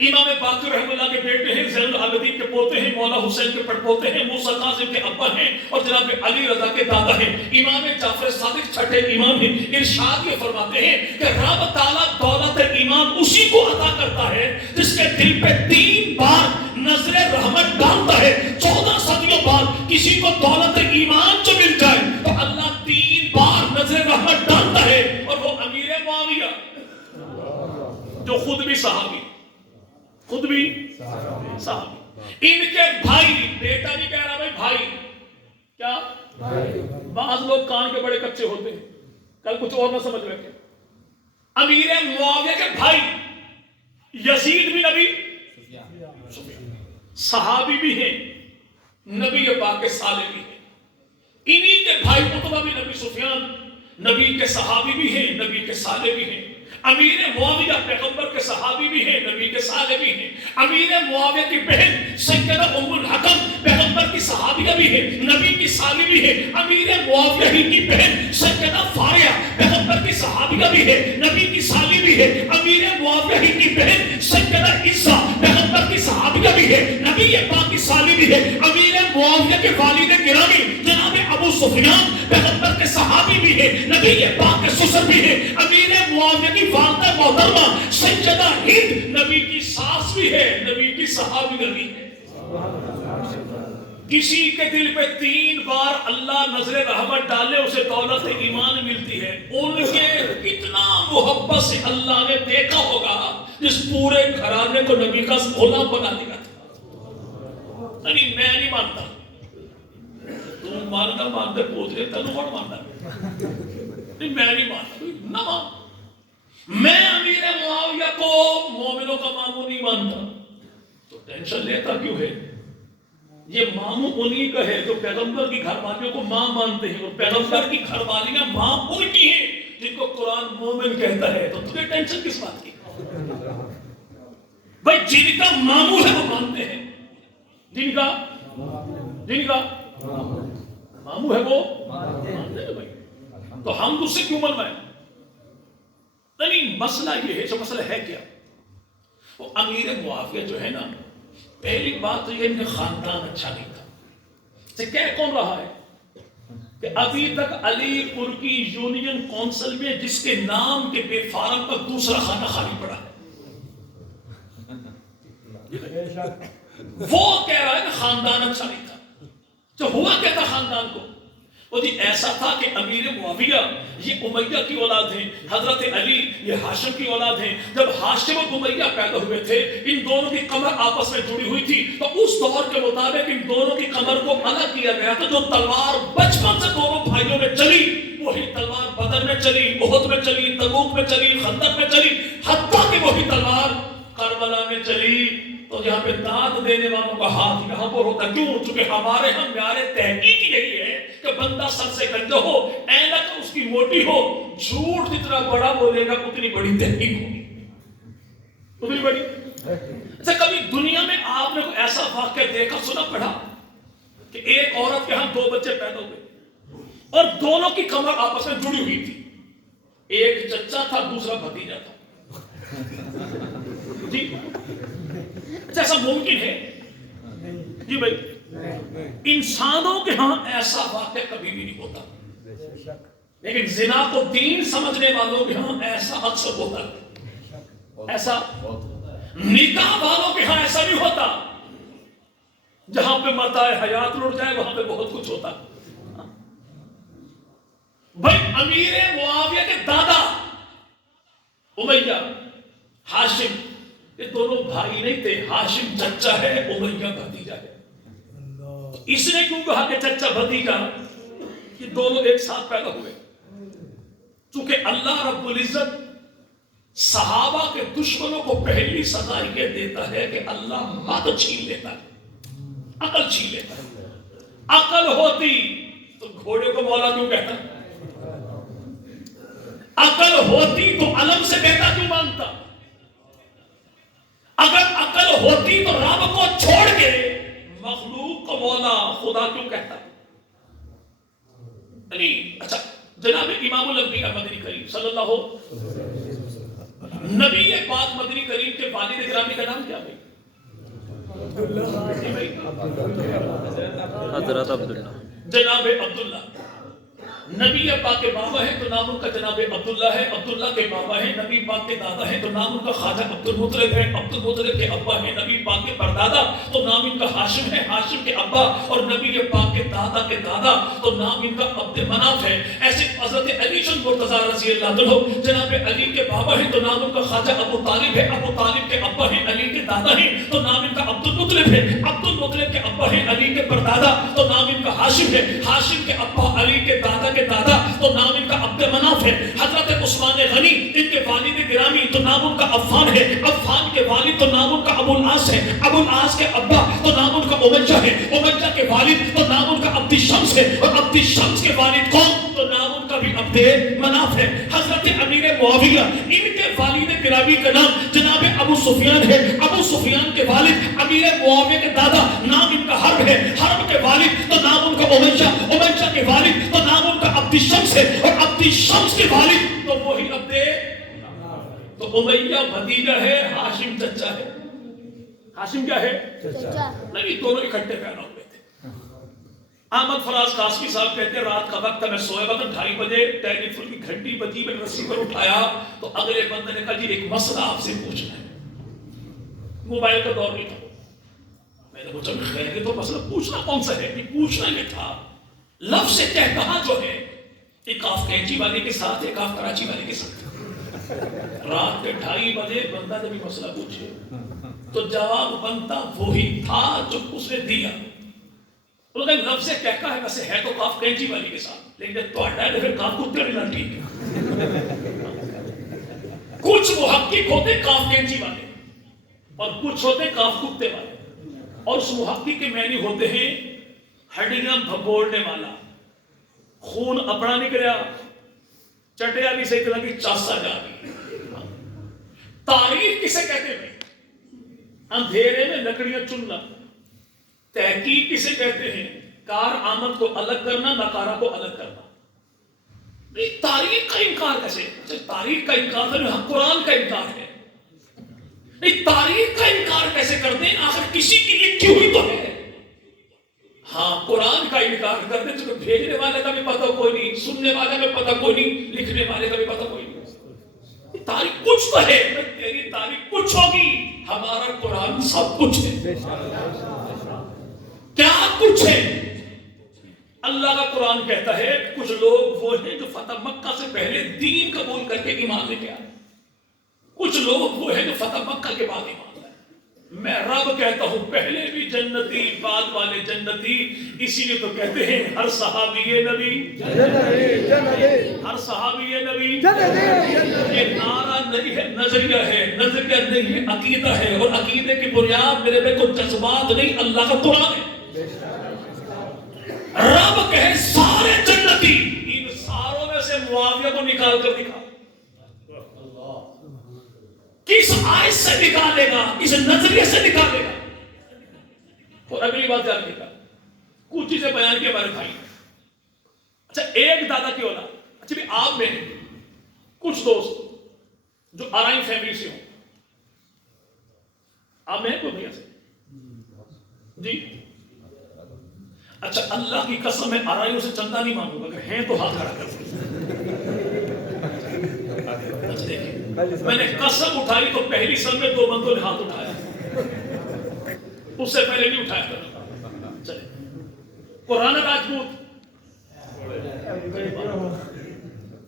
امام باقر رحمۃ اللہ کے بیٹے ہیں، زین العابدین کے پوتے ہیں، مولا حسین کے پڑپوتے ہیں، موسیٰ کاظم کے ابا ہیں، اور جناب علی رضا کے دادا ہیں۔ امام جعفر صادق چھٹے امام ہیں، ارشاد یہ فرماتے ہیں کہ رب تعالیٰ دولت ایمان اسی کو عطا کرتا ہے جس کے دل پہ 3 بار نظر رحمت ڈالتا ہے۔ 14 صدیوں بعد کسی کو دولت ایمان جو مل جائے تو اللہ 3 بار نظر رحمت ڈالتا ہے، اور وہ امیر معاویہ جو خود بھی صحابی، خود بھی صحابی، ان کے بھائی، بیٹا نہیں کہہ رہا بھائی، بھائی کیا؟ بعض لوگ کان کے بڑے کچے ہوتے ہیں، کل کچھ اور نہ سمجھ رکھے، امیر معاویہ کے بھائی یزید بھی نبی صحابی بھی ہیں، نبی پاک کے سالے بھی ہیں، انہی کے بھائی عتبہ بھی نبی سفیان نبی کے صحابی بھی ہیں، نبی کے سالے بھی ہیں۔ امیر معاویہ پیغمبر کے صحابی بھی ہیں، نبی کے سالے بھی ہیں۔ امیر معاویہ کی بہن سیدہ ام الحکم پیغمبر کی صحابیہ بھی ہیں، نبی کی سالی بھی ہیں۔ امیر معاویہ ہی کی بہن سیدہ فاریہ پیغمبر کی صحابیہ بھی ہے، نبی کی سالی بھی ہے۔ امیر معاویہ ہی کی بہن سیدہ عیسیٰ پیغمبر کی صحابیہ بھی ہے، نبی پاک کی سالی بھی ہے۔ امیر معاویہ کے والد گرامی جناب ابو سفیان پیغمبر کے صحابی بھی ہے، نبی پاک کے سسر بھی ہے۔ امیر معاویہ کی والدہ محترمہ سیدہ ہند نبی کی ساس بھی ہے، نبی کی صحابی بھی ہے۔ کسی کے دل پہ 3 بار اللہ نظر رحمت ڈالے اسے دولت ایمان ملتی ہے۔ ان کے کتنا محبت سے اللہ نے دیکھا ہوگا جس پورے گھرانے کو نبی کا غلام بنا دیا تھا۔ نہیں میں نہیں مانتا، تم مانتا پوچھ رہے تنو کون مانتا؟ نہیں میں نہیں مانتا، نہ مان۔ میں امیر معاویہ کو مومنوں کا ماموں نہیں مانتا، تو ٹینشن لیتا کیوں ہے؟ یہ ماموں انہی کا ہے جو پیغمبر کی گھر والیوں کو ماں مانتے ہیں، اور پیغمبر کی گھر والیاں ماں ان کی ہیں جن کو قرآن مومن کہتا ہے، تو تمہیں ٹینشن کس بات کی؟ بھائی جن کا معمول ہے وہ مانتے ہیں، جن کا معمول ہے وہ مانتے ہیں بھائی، تو ہم اس سے کیوں منوائیں؟ نہیں، مسئلہ یہ ہے، جو مسئلہ ہے کیا؟ وہ امیر معاویہ جو ہے نا، پہلی بات تو یہ ان کا خاندان اچھا نہیں تھا۔ سے کہہ کون رہا ہے کہ ابھی تک علی پور کی یونین کونسل میں جس کے نام کے بے فارغ پر دوسرا خانہ خالی پڑا ہے، وہ کہہ رہا ہے کہ خاندان اچھا نہیں تھا۔ تو ہوا کیا تھا خاندان کو؟ وہ جی ایسا تھا کہ امیر معاویہ یہ امیہ کی اولاد ہیں، حضرت علی یہ ہاشم کی اولاد ہیں۔ جب ہاشم اور امیہ پیدا ہوئے تھے، ان دونوں کی کمر آپس میں جڑی ہوئی تھی، تو اس دور کے مطابق ان دونوں کی کمر کو الگ کیا گیا تھا۔ جو تلوار بچپن سے دونوں بھائیوں میں چلی، وہی تلوار بدر میں چلی، احد میں چلی، تبوک میں چلی، خندق میں چلی، حتیٰ کہ وہی تلوار کربلا میں چلی۔ تو یہاں پہ داد دینے والوں کا ہاتھ یہاں پر ہوتا ہے، کیوں؟ چونکہ ہمارے ہم میارے تحقیق یہی ہے کہ بندہ سر سے گنجا ہو، اینک اس کی موٹی ہو، جھوٹ جتنا بڑا بولے گا اتنی بڑی تحقیق ہوگی، اتنی بڑی۔ اچھا کبھی دنیا میں آپ نے کوئی ایسا واقعہ دیکھا سنا پڑھا کہ ایک عورت کے ہاں 2 بچے پیدا ہوئے اور دونوں کی کمر آپس میں جڑی ہوئی تھی، ایک چچا تھا دوسرا بھتیجا تھا؟ جی ایسا ممکن ہے؟ جی بھائی، انسانوں کے ہاں ایسا واقعہ کبھی بھی نہیں ہوتا، لیکن زنا کو دین سمجھنے والوں کے ہاں ایسا اکثر ہوتا ہے۔ ایسا نکاح والوں کے ہاں ایسا نہیں ہوتا، جہاں پہ متاع حیات لٹ جائے وہاں پہ بہت کچھ ہوتا۔ بھائی امیر معاویہ کے دادا امیہ، ہاشم، یہ دونوں بھائی نہیں تھے، ہاشم چچا ہے، امیہ بھتیجا ہے۔ اس نے کیوں کہا کہ چچا بھتیجا؟ یہ دونوں ایک ساتھ پیدا ہوئے، چونکہ اللہ رب العزت صحابہ کے دشمنوں کو پہلی سزا یہ دیتا ہے کہ اللہ مت چھین لیتا ہے، عقل چھین لیتا ہے۔ عقل ہوتی تو گھوڑے کو مولا کیوں کہتا؟ عقل ہوتی تو علم سے بیٹا کیوں مانگتا؟ اگر عقل ہوتی تو رب کو چھوڑ کے مخلوق کو مولا خدا کیوں کہتا؟ اچھا جناب امام الانبیاء مدنی کریم صلی اللہ نبی پاک مدنی کریم کے والد گرامی کا نام کیا ہے؟ حضرت عبداللہ، جناب عبداللہ۔ نبی پاک کے بابا ہے تو نام ان کا جناب عبداللہ ہے، عبداللہ کے بابا ہے، نبی پاک کے دادا ہے تو نام ان کا خواجہ عبد المطلب ہے، عبد المطلب کے ابا ہے نبی پاک کے پردادا تو نام ان کا ہاشم ہے، ہاشم کے ابا اور نبی پاک کے دادا تو نام ان کا عبد مناف ہے۔ ایسے حضرت علی شن مرتضیٰ رضی اللہ عنہ جناب علی کے بابا ہے تو نام ان کا خواجہ ابو طالب ہے، ابو طالب کے ابا ہے، علی کے دادا ہیں تو نام ان کا عبد المطلب ہے، عبد المطلب کے ابا ہے، علی کے پردادا تو نام ان کا ہاشم ہے، ہاشم کے ابا علی کے دادا تو نام ان کا عبد مناف ہے۔ حضرت عثمان غنی ان کے والد گرامی تو نام ان کا عفان ہے، عفان کے والد تو نام ان کا ابو العاص ہے، ابو العاص کے ابا تو نام ان کا امیہ ہے، امیہ کے والد تو نام ان کا عبد شمس ہے اور عبد شمس کے والد کون؟ تو نام ان کا بھی عبد مناف ہے۔ حضرت امیر معاویہ ان کے والد گرامی کا نام جناب ابو سفیان ہے، ابو سفیان کے والد امیر معاویہ کے دادا نام ان کا حرب ہے، حرب کے والد تو نام ان کا امیہ، امیہ کے والد تو نام ان کا عبد شمس ہے اور عبد شمس کے والد تو وہی عبد تو امیہ بھتیجا ہے، ہاشم چچا ہے۔ ہاشم کیا ہے؟ چچا۔ نہیں دونوں اکٹھے پیدا ہوئے تھے۔ احمد فراز قاسمی صاحب کہتے ہیں رات کا وقت تھا، میں سویا ہوا تھا، 2:30 بجے ٹیلی فون کی گھنٹی بجی، میں رسی پر اٹھایا تو اگلے بندے نے کہا جی ایک مسئلہ آپ سے پوچھنا ہے۔ موبائل کا دور نہیں تھا، میں نے پوچھا خیر یہ تو مسئلہ پوچھنا کون سا ہے؟ پوچھنا یہ تھا لفظ کہا جو ہے ایک کاف کینچی والے کے ساتھ ایک کاف کراچی والے کے ساتھ، رات کے 2:30 بجے بندہ جب یہ مسئلہ پوچھے تو جواب بنتا وہی تھا جو اس نے دیا۔ وہ کہ لفظ کہا ہے ویسے ہے تو کاف کینچی والے کے ساتھ، لیکن جب تو ہٹا ہے تو پھر کاف کتے نہیں ٹھیک ہے۔ کچھ محقق ہوتے کاف کینچی والے اور کچھ ہوتے کاف کتے والے، اور اس محقق کے معنی ہوتے ہیں ہڈیاں بھگوڑنے والا، خون اپنا نکلیا، چٹیا بھی صحیح لگی چاسا جا رہی. تاریخ کسے کہتے ہیں؟ اندھیرے میں لکڑیاں چننا. تحقیق کسے کہتے ہیں؟ کار آمد کو الگ کرنا، نکارہ کو الگ کرنا. تاریخ کا انکار کیسے؟ تاریخ کا انکار ہے، قرآن کا انکار ہے. نہیں، تاریخ کا انکار کیسے کرتے ہیں؟ آخر کسی کی لکھی ہوئی تو ہے. ہاں، قرآن کا انکار کرتے تو بھیجنے والے کا بھی پتہ کوئی نہیں، سننے والے کا بھی پتہ کوئی نہیں، لکھنے والے کا بھی پتہ کوئی نہیں. تاریخ کچھ تو ہے. تیری تاریخ کچھ ہوگی، ہمارا قرآن سب کچھ ہے. کیا کچھ ہے؟ اللہ کا قرآن کہتا ہے کچھ لوگ وہ ہیں جو فتح مکہ سے پہلے دین قبول کر کے ایمان لے کے آئے. کچھ لوگ وہ ہیں جو فتح مکہ کے بعد ایمان لائے. میں رب کہتا ہوں پہلے بھی جنتی، بعد والے جنتی. اسی لیے تو کہتے ہیں ہر صحابی نبی جنتی، ہر صحابی نبی جنتی. یہ نعرہ نہیں ہے، نظریہ ہے. نظریہ نہیں ہے، عقیدہ ہے. اور عقیدے کی بنیاد میرے میں کوئی جذبات نہیں، اللہ کا قرآن ہے. رب کہے سارے جنتی، ان ساروں میں سے معاویہ کو نکال کر دکھا. کس آیت سے نکالے گا؟ کس نظریے سے نکالے گا؟ اور اگلی بات یاد رکھیے گا، کچھ چیزیں بیان کے بارے بھائی. اچھا، ایک دادا کی اولاد. اچھا بھی آپ میں کچھ دوست جو آرائن فیملی سے ہوں، آپ میں کوئی بھیا سے جی؟ اچھا، اللہ کی قسم میں آرائیوں سے چندہ نہیں مانگوں گا، اگر ہیں تو ہاتھ کھڑا کر دیکھیں. میں نے قسم اٹھائی تو پہلی سال میں 2 بندوں نے ہاتھ اٹھایا، اس سے پہلے نہیں اٹھایا تھا. چلے قرآن راجپوت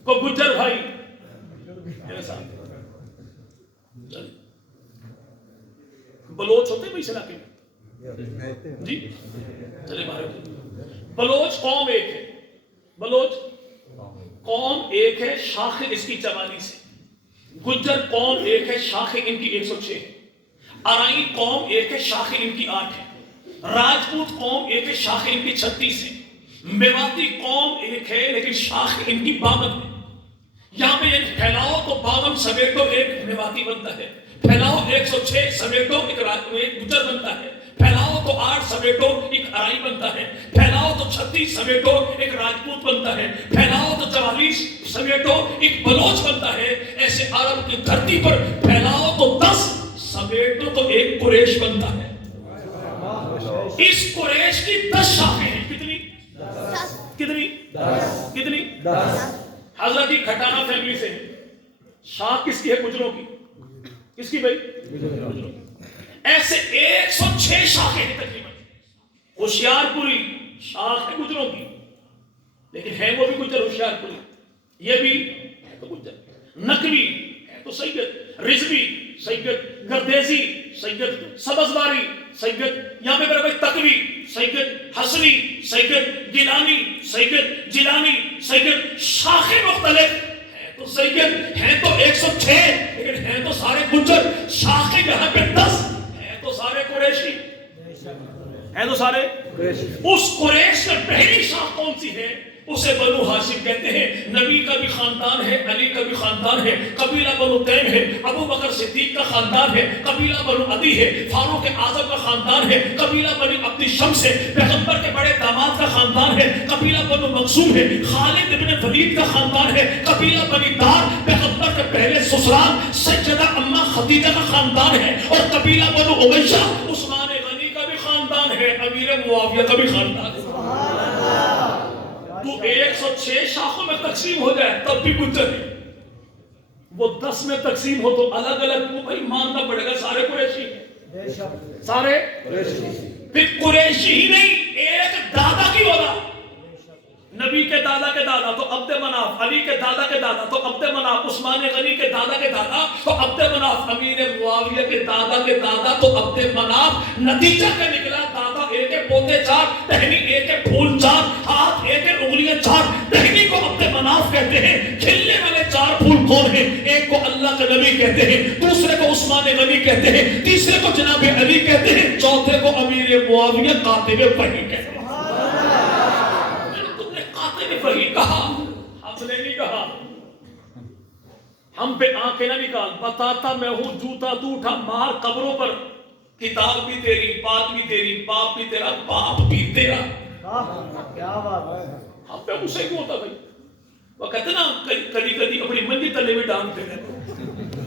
کو گجر بھائی میرے ساتھ. بلوچ ہوتے ہیں اس علاقے میں جی؟ چلے بارے بلوچ قوم ایک ہے. بلوچ قوم ایک ہے، شاخ اس کی 44 ہے. گجر قوم ایک ہے، شاخ ان کی 106 ہے. آرائن قوم ایک ہے، شاخ ان کی 8 ہے. راجپوت قوم ایک ہے، شاخ ان کی 36 ہے. میواتی قوم ایک ہے لیکن شاخ ان کی 52 ہے. یہاں پہ ایک پھیلاؤ تو 52 سمیٹو ایک میواتی بنتا ہے. پھیلاؤ 106 سمیٹو ایک گجر بنتا ہے. پھیلاؤ تو 8 سمیٹو ایک آرائی بنتا ہے. پھیلاؤ تو 36 سمیٹو ایک راجپوت بنتا ہے. پھیلاؤ تو 44 سمیٹو ایک بلوچ بنتا ہے. ایسے عرب کی دھرتی پر پھیلاؤ تو 10 سمیٹو تو ایک قریش بنتا ہے. اس قریش کی 10 شاخیں ہیں. کتنی؟ کتنی؟ حضرت کھٹانہ فیملی سے شاخ کس کی ہے؟ گجروں کی. کس کی بھائی؟ گجروں کی. ایسے 106 شاخیں ہیں تقریباً. ہوشیار پوری شاخ ہے گجروں کی، لیکن ہے وہ بھی گجر. ہوشیار پوری یہ بھی ہے تو گجر. نقوی ہے تو سید، رضوی سید، گردیزی سید، سبزواری سید. یہاں پہ میرا بھائی تقوی سید، حسنی سید، گیلانی سید، جیلانی سید. شاخیں مختلف ہیں تو سید ہیں تو 106 لیکن ہیں تو سارے گجر. شاخیں یہاں پہ 10 ہیں تو سارے قریشی ہیں تو سارے قریشی. اس قریش میں پہلی شاخ کون سی ہے؟ اسے بنو ہاشم کہتے ہیں. نبی کا بھی خاندان ہے، علی کا بھی خاندان ہے. قبیلہ بنو تیم ہے، ابو بکر صدیق کا خاندان ہے. قبیلہ بنو عدی ہے، فاروق اعظم کا خاندان ہے. قبیلہ بنو عبد الشمس ہے، پیغمبر کے بڑے داماد کا خاندان ہے. قبیلہ بنو مخزوم ہے، خالد بن ولید کا خاندان ہے. قبیلہ بنی دار پیغمبر کے پہلے سسرال سیدہ اما خدیجہ کا خاندان ہے. اور قبیلہ بنو امیہ عثمان غنی کا بھی خاندان ہے، امیر معاویہ کا بھی خاندان ہے. تو 106 شاخوں میں تقسیم ہو جائے تب بھی گجر ہے. وہ 10 میں تقسیم ہو تو الگ الگ وہ بھائی ماننا پڑے گا سارے قریشی ہیں. سارے پھر قریشی ہی نہیں، ایک دادا کی اولاد. نبی کے دادا کے دادا تو عبد مناف، علی کے دادا کے دادا تو عبد مناف، عثمان غنی کے دادا کے دادا تو عبد مناف، امیر معاویہ کے دادا کے دادا تو عبد مناف. نتیجہ کیا نکلا؟ دادا ایک ہے، پوتے 4، ٹہنی ایک ہے، پھول 4، ہاتھ ایک ہے، انگلیاں 4. ٹہنی کو عبد مناف کہتے ہیں. کھلنے والے 4 پھول کون ہیں؟ ایک کو اللہ کے نبی کہتے ہیں، دوسرے کو عثمان غنی کہتے ہیں، تیسرے کو جناب علی کہتے ہیں، چوتھے کو امیر معاویہ کاتب وحی کہتے ہیں. وہی کہا، ہم نے نہیں کہا. ہم پہ آنکھیں نہ نکال، بتاتا میں ہوں جوتا تو اٹھا مار قبروں پر، کتاب بھی تیری، بات بھی تیری، باپ بھی تیرا، باپ بھی تیرا. کیا بات ہے. ہم پہ غصہ کیوں ہوتا بھائی؟ وہ کہتے نا کدی کدی اپنی منجی تلے میں ڈانگ پھیرے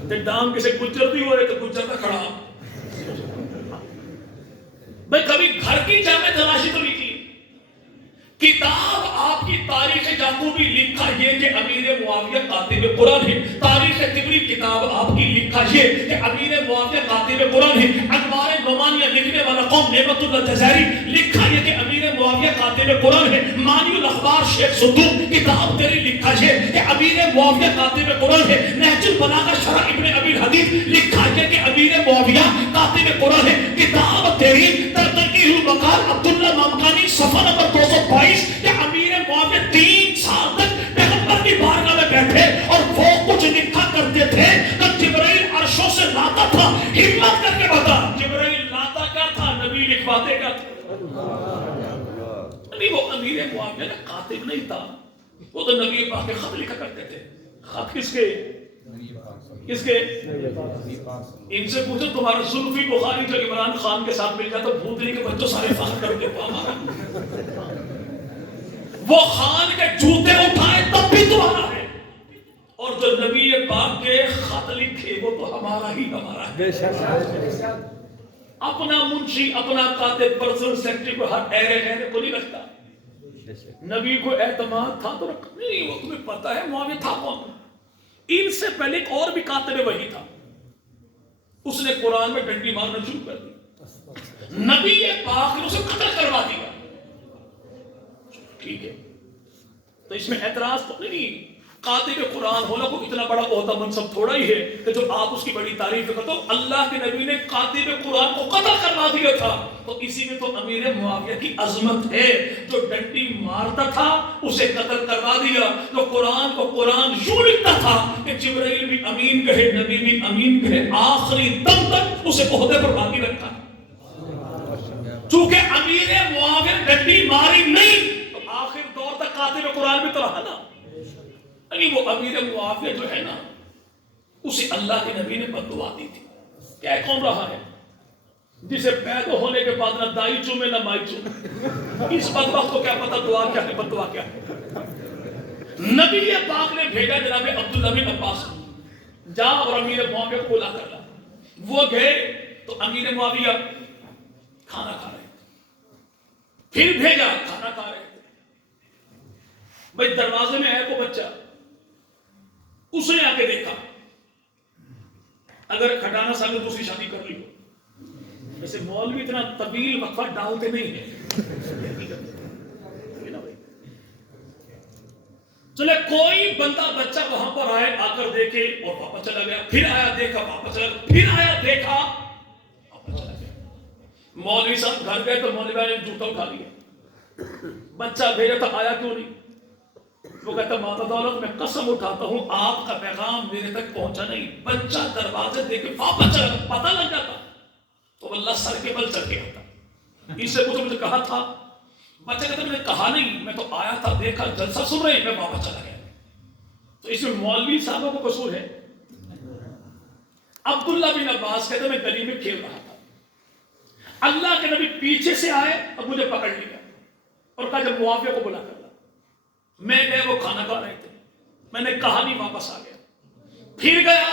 تے ڈانگ کسے گجر بھی ہوئے تو گجر کا کھڑا. بھائی کبھی گھر کی جامع تلاشی تو نہیں کی؟ کتاب آپ کی تاریخ یعقوبی لکھا یہ کہ امیر معاویہ کاتب قرآن ہے. تاریخ طبری کتاب آپ کی لکھا یہ کہ امیر معاویہ کاتب قرآن ہے. انوار نعمانیہ لکھنے والا قوم نعمت اللہ جزائری لکھا یہ کہ امیر معاویہ کاتب قرآن ہے. مانی الاخبار شیخ صدوق کتاب تیری لکھا یہ کہ امیر معاویہ کاتب قرآن ہے. نہج البلاغہ شرح ابن ابی الحدیث لکھا یہ کہ امیر معاویہ کاتب قرآن ہے. کتاب تیری ترقی البقال عبداللہ مامکانی صفحہ نمبر 222 کہ امیر معاویہ 3 سال تک پیغمبر کی بارگاہ میں بیٹھے اور وہ کچھ لکھا کرتے تھے تو جبرائیل عرشوں سے لاتا تھا. ہمت کر کے بتا جبرائیل لاتا کیا تھا، نبی لکھواتے کیا تھا؟ نہیں وہ امیر معاویہ کا کاتب نہیں تھا، وہ تو نبی پاک کے خط لکھا کرتے تھے. خط کس کے؟ کس کے؟ ان سے پوچھو تمہارا زلفی بخاری جو عمران خان کے ساتھ مل جاتا بھوتنی کے بچوں سارے فخر کر کے وہ خان کے جوتے اٹھائے تب بھی تمہارا ہے، اور جو نبی پاک کے خط لکھے وہ تو ہمارا ہی ہمارا ہے. اپنا منشی اپنا کاتب پرسنل سیکرٹری کو ہر ایرے کو نہیں رکھتا. نبی کو اعتماد تھا تو رکھ نہیں. وہ تمہیں پتا ہے معاویہ تھا کون؟ ان سے پہلے ایک اور بھی کاتب وحی تھا، اس نے قرآن میں ڈنڈی مارنا شروع کر دی. نبی پاک نے اسے قتل کروا دیا. ٹھیک ہے تو اس میں اعتراض تو نہیں. کاتب قرآن ہونا کوئی اتنا بڑا عہدہ منصب تھوڑا ہی ہے کہ جو آپ اس کی بڑی تعریف کرتے ہو. اللہ کے نبی نے کاتب قرآن کو قتل کروا دیا تھا، تو اسی میں تو امیر معاویہ کی عظمت ہے. جو ڈنڈی مارتا تھا اسے قتل کروا دیا، جو قرآن کو قرآن یوں لکھتا تھا کہ جبرائیل بھی امین کہے نبی بھی امین کہے، آخری دم تک اسے عہدے پر باقی رکھا. چونکہ امیر معاویہ ڈنڈی ماری نہیں تو آخر دور تک کاتب قرآن بھی تو رہا نا. یعنی وہ امیر معاویہ جو ہے نا اسے اللہ کے نبی نے بد دعا دی تھی. کیا کون رہا ہے جسے پیدا ہونے کے بعد نہ دائی چومے نہ مائی چومے؟ اس بدبخت کو کیا پتا دعا کیا ہے بد دعا کیا ہے؟ نبی پاک نے بھیجا جناب عبداللہ بن عباس جا اور امیر معاویہ کو بلا کر لا. وہ گئے تو امیر معاویہ کھانا کھا رہے تھے. پھر بھیجا کھانا کھا رہے تھے. بھائی دروازے میں ہے کو بچہ، اس نے آ کے دیکھا. اگر کھٹانا صاحب نے دوسری شادی کر لی ہو، ویسے مولوی اتنا طویل وقفہ ڈالتے نہیں ہیں. چلے کوئی بندہ بچہ وہاں پر آئے، آ کر دیکھے اور واپس چلا گیا. پھر آیا دیکھا واپس چلا گیا، پھر آیا دیکھا واپس چلا گیا. مولوی صاحب گھر گئے تو مولوی نے جوتا اٹھا لیا. بچہ بھیجا تھا آیا کیوں نہیں؟ وہ کہتا ماتا دولت میں قسم اٹھاتا ہوں آپ کا پیغام میرے تک پہنچا نہیں. بچہ دروازے دے کے واپس چلا گیا. پتہ لگ جاتا تو اللہ سر کے بل چل کے آتا. اس سے کچھ مجھے کہا تھا. بچہ کہتا میں نے کہا نہیں، میں تو آیا تھا دیکھا جلسہ سن رہے میں واپس چلا گیا. تو اس میں مولوی صاحبوں کو قصور ہے. عبداللہ بن عباس کہتے میں گلی میں کھیل رہا تھا، اللہ کے نبی پیچھے سے آئے اور مجھے پکڑ لیا اور کہا جب معاویہ کو بلا کر لا. میں گئے وہ کھانا کھا رہے تھے، میں نے کہا نہیں واپس آ گیا. پھر گیا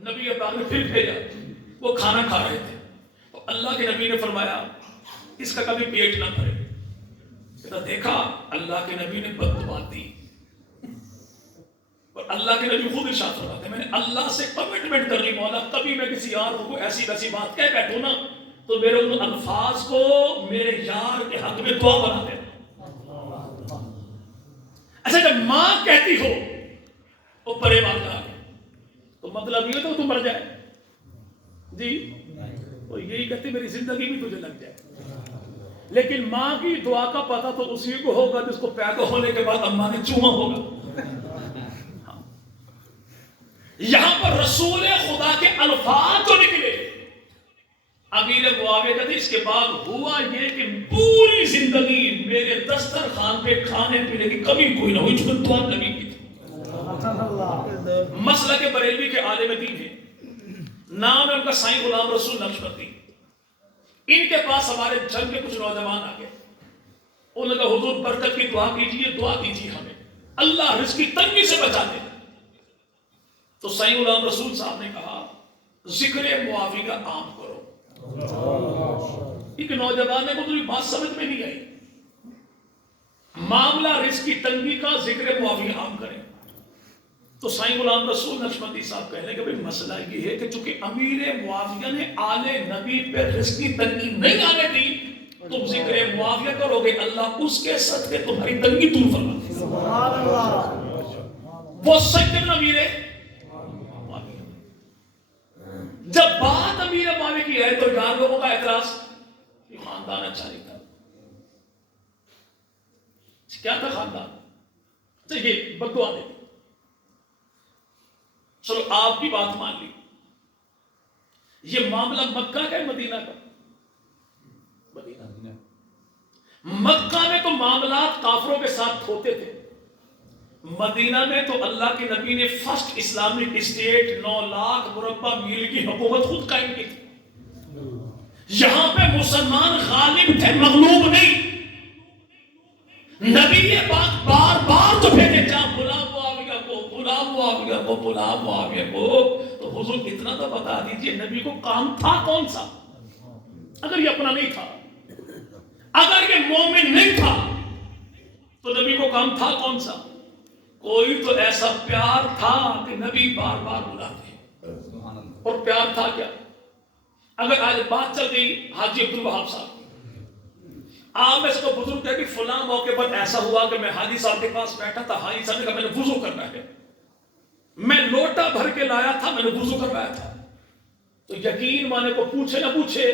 نبی پاک نے پھر بھیجا، وہ کھانا کھا رہے تھے. تو اللہ کے نبی نے فرمایا اس کا کبھی پیٹ نہ بھرے. کہتا دیکھا اللہ کے نبی نے بد دعا دی. اور اللہ کے نبی خود ارشاد فرماتے ہیں میں نے اللہ سے کمٹمنٹ کر لی مولا کبھی میں کسی یار کو ایسی ویسی بات کہہ بیٹھوں نا تو میرے ان الفاظ کو میرے یار کے حق میں دعا بنا دینا. اچھا جب ماں کہتی ہو وہ پرے مار جا تو مطلب یہ تو تم مر جائے جی. وہ یہی کہتی میری زندگی بھی تجھے لگ جائے. لیکن ماں کی دعا کا پتہ تو اسی کو ہوگا جس کو پیدا ہونے کے بعد اماں نے چوما ہوگا. یہاں پر رسول خدا کے الفاظ جو نکلے امیر معاویہ کہتے اس کے بعد ہوا یہ کہ پوری زندگی میرے دسترخوان پہ کھانے پینے کی کمی کوئی نہ ہوئی چونکہ دعا نبی کی تھی. مسلک بریلوی کے عالم دین ہیں، نام ہے ان کا سائیں غلام رسول نقشبندی۔ ان کے پاس ہمارے جنگ کے کچھ نوجوان آ گئے، انہوں نے کہا حضور برکت کی دعا کیجیے، دعا کیجیے ہمیں اللہ رزق کی تنگی سے بچا دے۔ تو سائیں غلام رسول صاحب نے کہا ذکر معاویہ عام کرو۔ ایک نوجوان نے کو بات سمجھ میں نہیں آئی، معاملہ رزق کی تنگی کا ذکر معاویہ عام کریں۔ تو سائیں غلام رسول نقشبندی صاحب کہنے کہ بھئی مسئلہ یہ ہے کہ چونکہ امیر معاویہ نے آل نبی پہ رزق کی تنگی نہیں آنے دی، تم ذکر معاویہ کرو گے اللہ اس کے صدقے تمہاری تنگی دور فرما دے۔ سبحان اللہ۔ وہ سید امیر معاویہ۔ جب بات امیر معاویہ کی ہے تو یار لوگوں کا اعتراض یہ خاندان اچھا نہیں تھا۔ کیا تھا خاندان؟ چلیے بددعا دے، چلو آپ کی بات مان لی۔ یہ معاملہ مکہ کا ہے مدینہ کا؟ مدینہ۔ مکہ میں تو معاملات کافروں کے ساتھ ہوتے تھے، مدینہ میں تو اللہ کے نبی نے فرسٹ اسلامک اسٹیٹ 9 لاکھ مربع میل کی حکومت خود قائم کی تھی۔ یہاں پہ مسلمان غالب تھے، مغلوب نہیں۔ نبی پاک بار بار تو بھیجے جا بلا معاویہ کو، بلا معاویہ کو، بلا معاویہ کو۔ تو حضور اتنا تو بتا دیجئے نبی کو کام تھا کون سا؟ اگر یہ اپنا نہیں تھا، اگر یہ مومن نہیں تھا تو نبی کو کام تھا کون سا؟ کوئی تو ایسا پیار تھا کہ نبی بار بار بلاتے، اور پیار تھا کیا؟ اگر آج بات چل گئی حاجی عبدالوہاب صاحب، آپ میں سے تو بزرگ کہتے کہ فلاں موقع پر ایسا ہوا کہ میں حاجی صاحب کے پاس بیٹھا تھا، حاجی صاحب نے کہا میں نے وضو کرنا ہے، میں لوٹا بھر کے لایا تھا، میں نے وضو کروایا تھا۔ تو یقین مانے کو پوچھے نہ پوچھے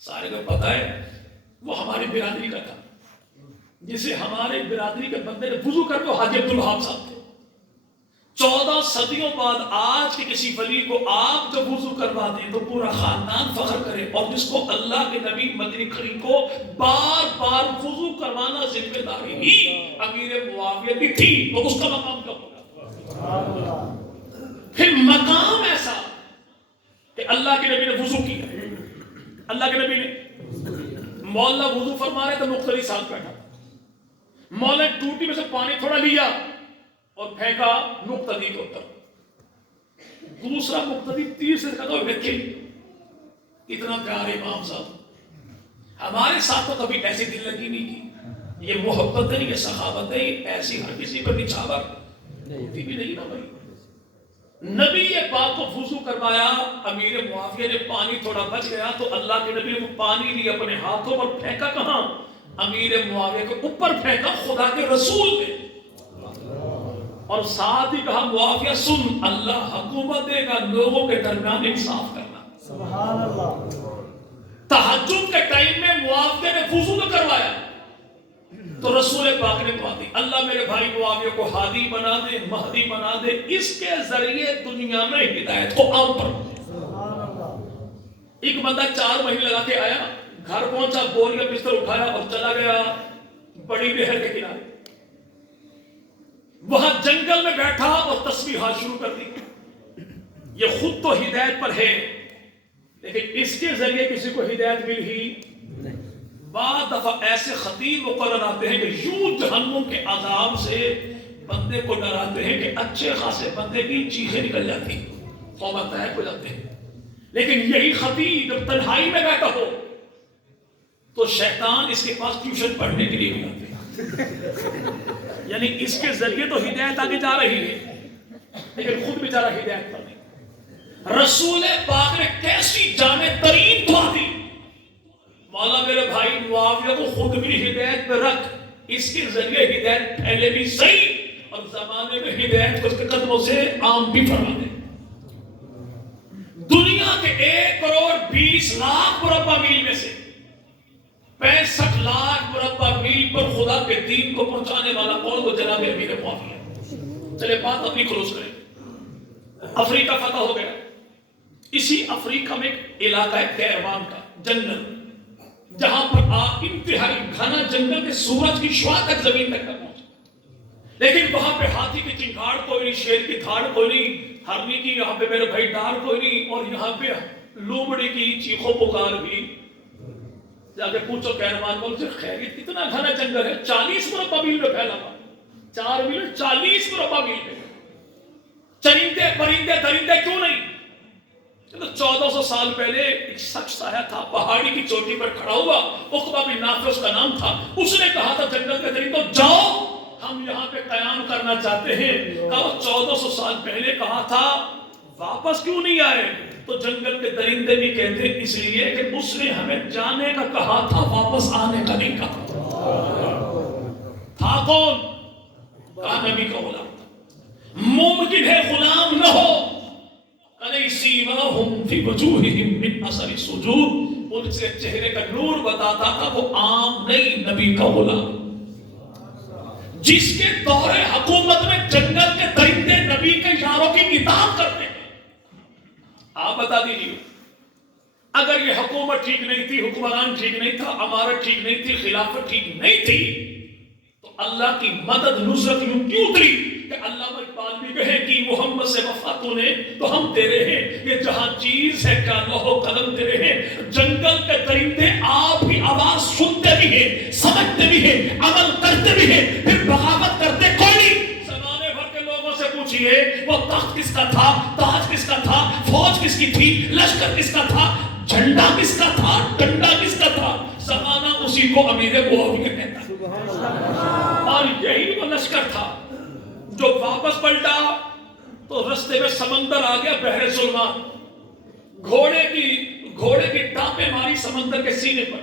سارے کو پتا ہے وہ ہماری برادری کا تھا، جسے ہمارے برادری کے بندے نے وضو کر وہ حاجی عبدالوہاب صاحب تھے۔ 14 صدیوں بعد آج کے کسی ولی کو آپ جب وضو کروا دیں تو پورا خاندان فخر کرے، اور جس کو اللہ کے نبی مدنی کریم کو بار بار وضو کروانا ذمہ داری ہی امیر معاویہ کی تھی، تو اس کا مقام کیا ہوگا؟ پھر مقام ایسا کہ اللہ کے نبی نے وضو کیا، اللہ کے نبی نے مولا وضو فرما رہے تو مختلف ساتھ بیٹھا، مولا ٹوٹی میں سے پانی تھوڑا لیا اور پھینکا مقتدی کے اوپر، دوسرا مقتدی تیسرے سے کہتا دیکھیں اتنا پیارے امام صاحب، ہمارے ساتھ تو کبھی ایسی دل لگی نہیں کی، یہ محبت ہے، یہ سخاوت ہے، ایسی ہر کسی پر نچھاور ہوتی بھی نہیں نا بھائی۔ نبی پاک کو وضو کروایا، امیر معاویہ نے پانی تھوڑا بچ گیا تو اللہ کے نبی نے وہ پانی لیا اپنے ہاتھوں پر، پھینکا کہاں؟ امیر معاویہ کے اوپر پھینکا خدا کے رسول نے، اور ساتھ ہی کہا معاویہ سن، اللہ حکومت دے گا، لوگوں کے درمیان انصاف کرنا۔ سبحان اللہ۔ تہجد کے ٹائم میں معاویہ نے وضو نہ کروایا تو رسول پاک نے دعا دی اللہ میرے بھائی معاویہ کو ہادی بنا دے، مہدی بنا دے، اس کے ذریعے دنیا میں ہدایت کو عام پر۔ سبحان اللہ۔ ایک بندہ 4 مہینے لگا کے آیا، گھر پہنچا، بوریا بستر اٹھایا اور چلا گیا بڑی نہر کے کنارے، وہاں جنگل میں بیٹھا اور تسبیحات شروع کر دی۔ یہ خود تو ہدایت پر ہے لیکن اس کے ذریعے کسی کو ہدایت مل ہی نہیں۔ بعض دفعہ ایسے خطیب مقرر آتے ہیں کہ یوں جہنم کے عذاب سے بندے کو ڈراتے ہیں کہ اچھے خاصے بندے کی چیزیں نکل جاتی، توبہ طائب ہو جاتے ہیں، لیکن یہی خطیب جب تنہائی میں بیٹھا ہو تو شیطان اس کے پاس ٹیوشن پڑھنے کے لیے بھی آتے ہیں، یعنی اس کے ذریعے تو ہدایت آگے جا رہی ہے لیکن خود بیچارہ ہدایت پر نہیں۔ رسول پاک نے کیسی جامع ترین دعا دی، مولا میرے بھائی معاویہ کو خود بھی ہدایت پہ رکھ، اس کے ذریعے ہدایت پھیلے بھی صحیح اور زمانے میں ہدایت کو اس کے قدموں سے عام بھی فرما دے۔ دنیا کے 1 کروڑ 20 لاکھ مربع میل میں سے 65 لاکھ مربع میل پر خدا کے دین کو پہنچانے والا کون؟ وہ جناب امیر معاویہ۔ چلے بات اپنی کلوز کریں۔ افریقہ فتح ہو گیا، اسی افریقہ میں ایک علاقہ ہے کیروان کا جنگل، جہاں پر انتہائی گھنا جنگل کے سورج کی شعاع تک زمین تک پہنچا، لیکن وہاں پہ ہاتھی کی چنگاڑ کوئی نہیں، شیر کی دھاڑ کوئی نہیں، ہرنی کی یہاں پہ میرے بھائی ڈار کوئی نہیں، اور یہاں پہ لومڑی کی چیخو پکار بھی۔ جا کے پوچھو کہرمان بول سے خیر اتنا گھنا جنگل ہے، 40 مربع میل میں پھیلا ہوا، 4 میل 40 مربع میل میں، چرندے پرندے درندے کیوں نہیں؟ 1400 سال پہلے ایک شخص آیا تھا، پہاڑی کی چوٹی پر کھڑا ہوا، عقبہ بن نافع اس کا نام تھا، اس نے کہا تھا جنگل کے درندوں جاؤ ہم یہاں پہ قیام کرنا چاہتے ہیں۔ کہا 1400 سال پہلے کہا تھا واپس کیوں نہیں آئے؟ تو جنگل کے درندے بھی کہتے ہیں اس لیے کہ اس نے ہمیں جانے کا کہا تھا، واپس آنے کا نہیں کہا تھا۔ کون؟ کہا نبی کا غلام تھا۔ ممکن ہے غلام نہ ہو، سیماہم فی وجوہہم من اثر السجود، ان سے چہرے کا نور بتاتا تھا وہ عام نہیں، نبی کا غلام، جس کے دور حکومت میں جنگل کے درندے نبی کے اشاروں کی اطاعت کرتے ہیں۔ آپ بتا دیجیے اگر یہ حکومت ٹھیک نہیں تھی، حکمران ٹھیک نہیں تھا، امارت ٹھیک نہیں تھی، خلافت ٹھیک نہیں تھی، تو اللہ کی مدد نصرت یوں کیوں اتری کہ علامہ اقبال بھی کہے کہ محمد سے وفا تو نے تو ہم تیرے ہیں، یہ جہاں چیز ہے کیا لوح و قلم تیرے ہیں۔ جنگل کے درندے آپ کی آواز سنتے بھی ہیں، سمجھتے بھی ہیں، عمل کرتے بھی ہیں، پھر بغاوت کرتے کوئی نہیں۔ زمانے بھر کے لوگوں سے پوچھئے وہ تخت کس کا تھا، تاج کس کا تھا، فوج کس کی تھی، لشکر کس کا تھا، جھنڈا کس کا تھا، ڈنڈا کس کا تھا، زمانہ اسی کو امیر معاویہ کہتا ہے۔ اور یہی وہ لشکر تھا جو واپس پلٹا تو رستے میں سمندر آ گیا، بحر سلمان، گھوڑے کی ٹانپیں ماری سمندر کے سینے پر،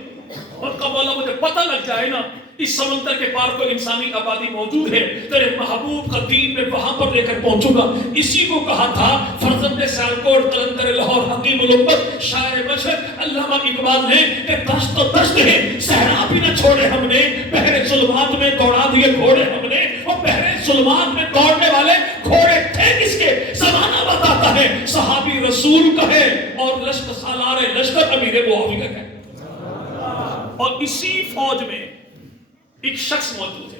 اور کہا مولا مجھے پتہ لگ جائے نا اس سمندر کے پار کوئی انسانی آبادی موجود ہے، تیرے محبوب کا دین میں وہاں پر لے کر پہنچوں گا۔ اسی کو کہا تھا فرزند سیالکوٹ، قلندر لاہور، حکیم الامت، شاعر مشرق علامہ اقبال نے کہ دشت و دشت ہے صحرا بھی نہ چھوڑے ہم نے، بحر ظلمات میں دوڑا دیے گھوڑے ہم نے۔ اور بحر ظلمات میں دوڑنے والے گھوڑے تھے کس کے؟ زمانہ بتاتا ہے صحابی رسول کا ہے اور لشکر سالار لشکر امیر معاویہ کا ہے۔ اور اسی فوج میں ایک شخص موجود ہے،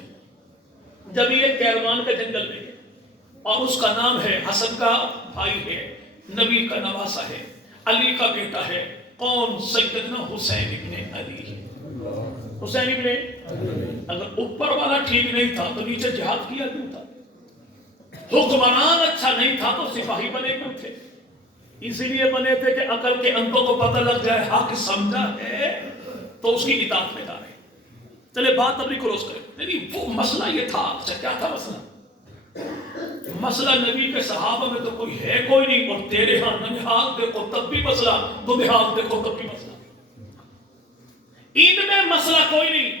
جب یہ کیروان کے جنگل میں ہے اور اس کا نام ہے، حسن کا بھائی ہے، نبی کا نواسا ہے، علی کا بیٹا ہے، کون؟ سیدنا حسین ابن علی۔ حسین ابن، اگر اوپر والا ٹھیک نہیں تھا تو نیچے جہاد کیا کیوں تھا؟ حکمران اچھا نہیں تھا تو سپاہی بنے کیوں تھے؟ اسی لیے بنے تھے کہ عقل کے اندوں کو پتہ لگ جائے حق سمجھا ہے تو اس کی اطاعت میں ڈالے۔ چلے بات اپنی کلوز کریں۔ نہیں وہ مسئلہ یہ تھا، اچھا کیا تھا مسئلہ؟ مسئلہ نبی کے صحابہ میں تو کوئی ہے کوئی نہیں، اور تیرے ہاں ننہال دیکھو تب بھی مسئلہ، دنہال دیکھو تب بھی مسئلہ، ان میں مسئلہ کوئی نہیں۔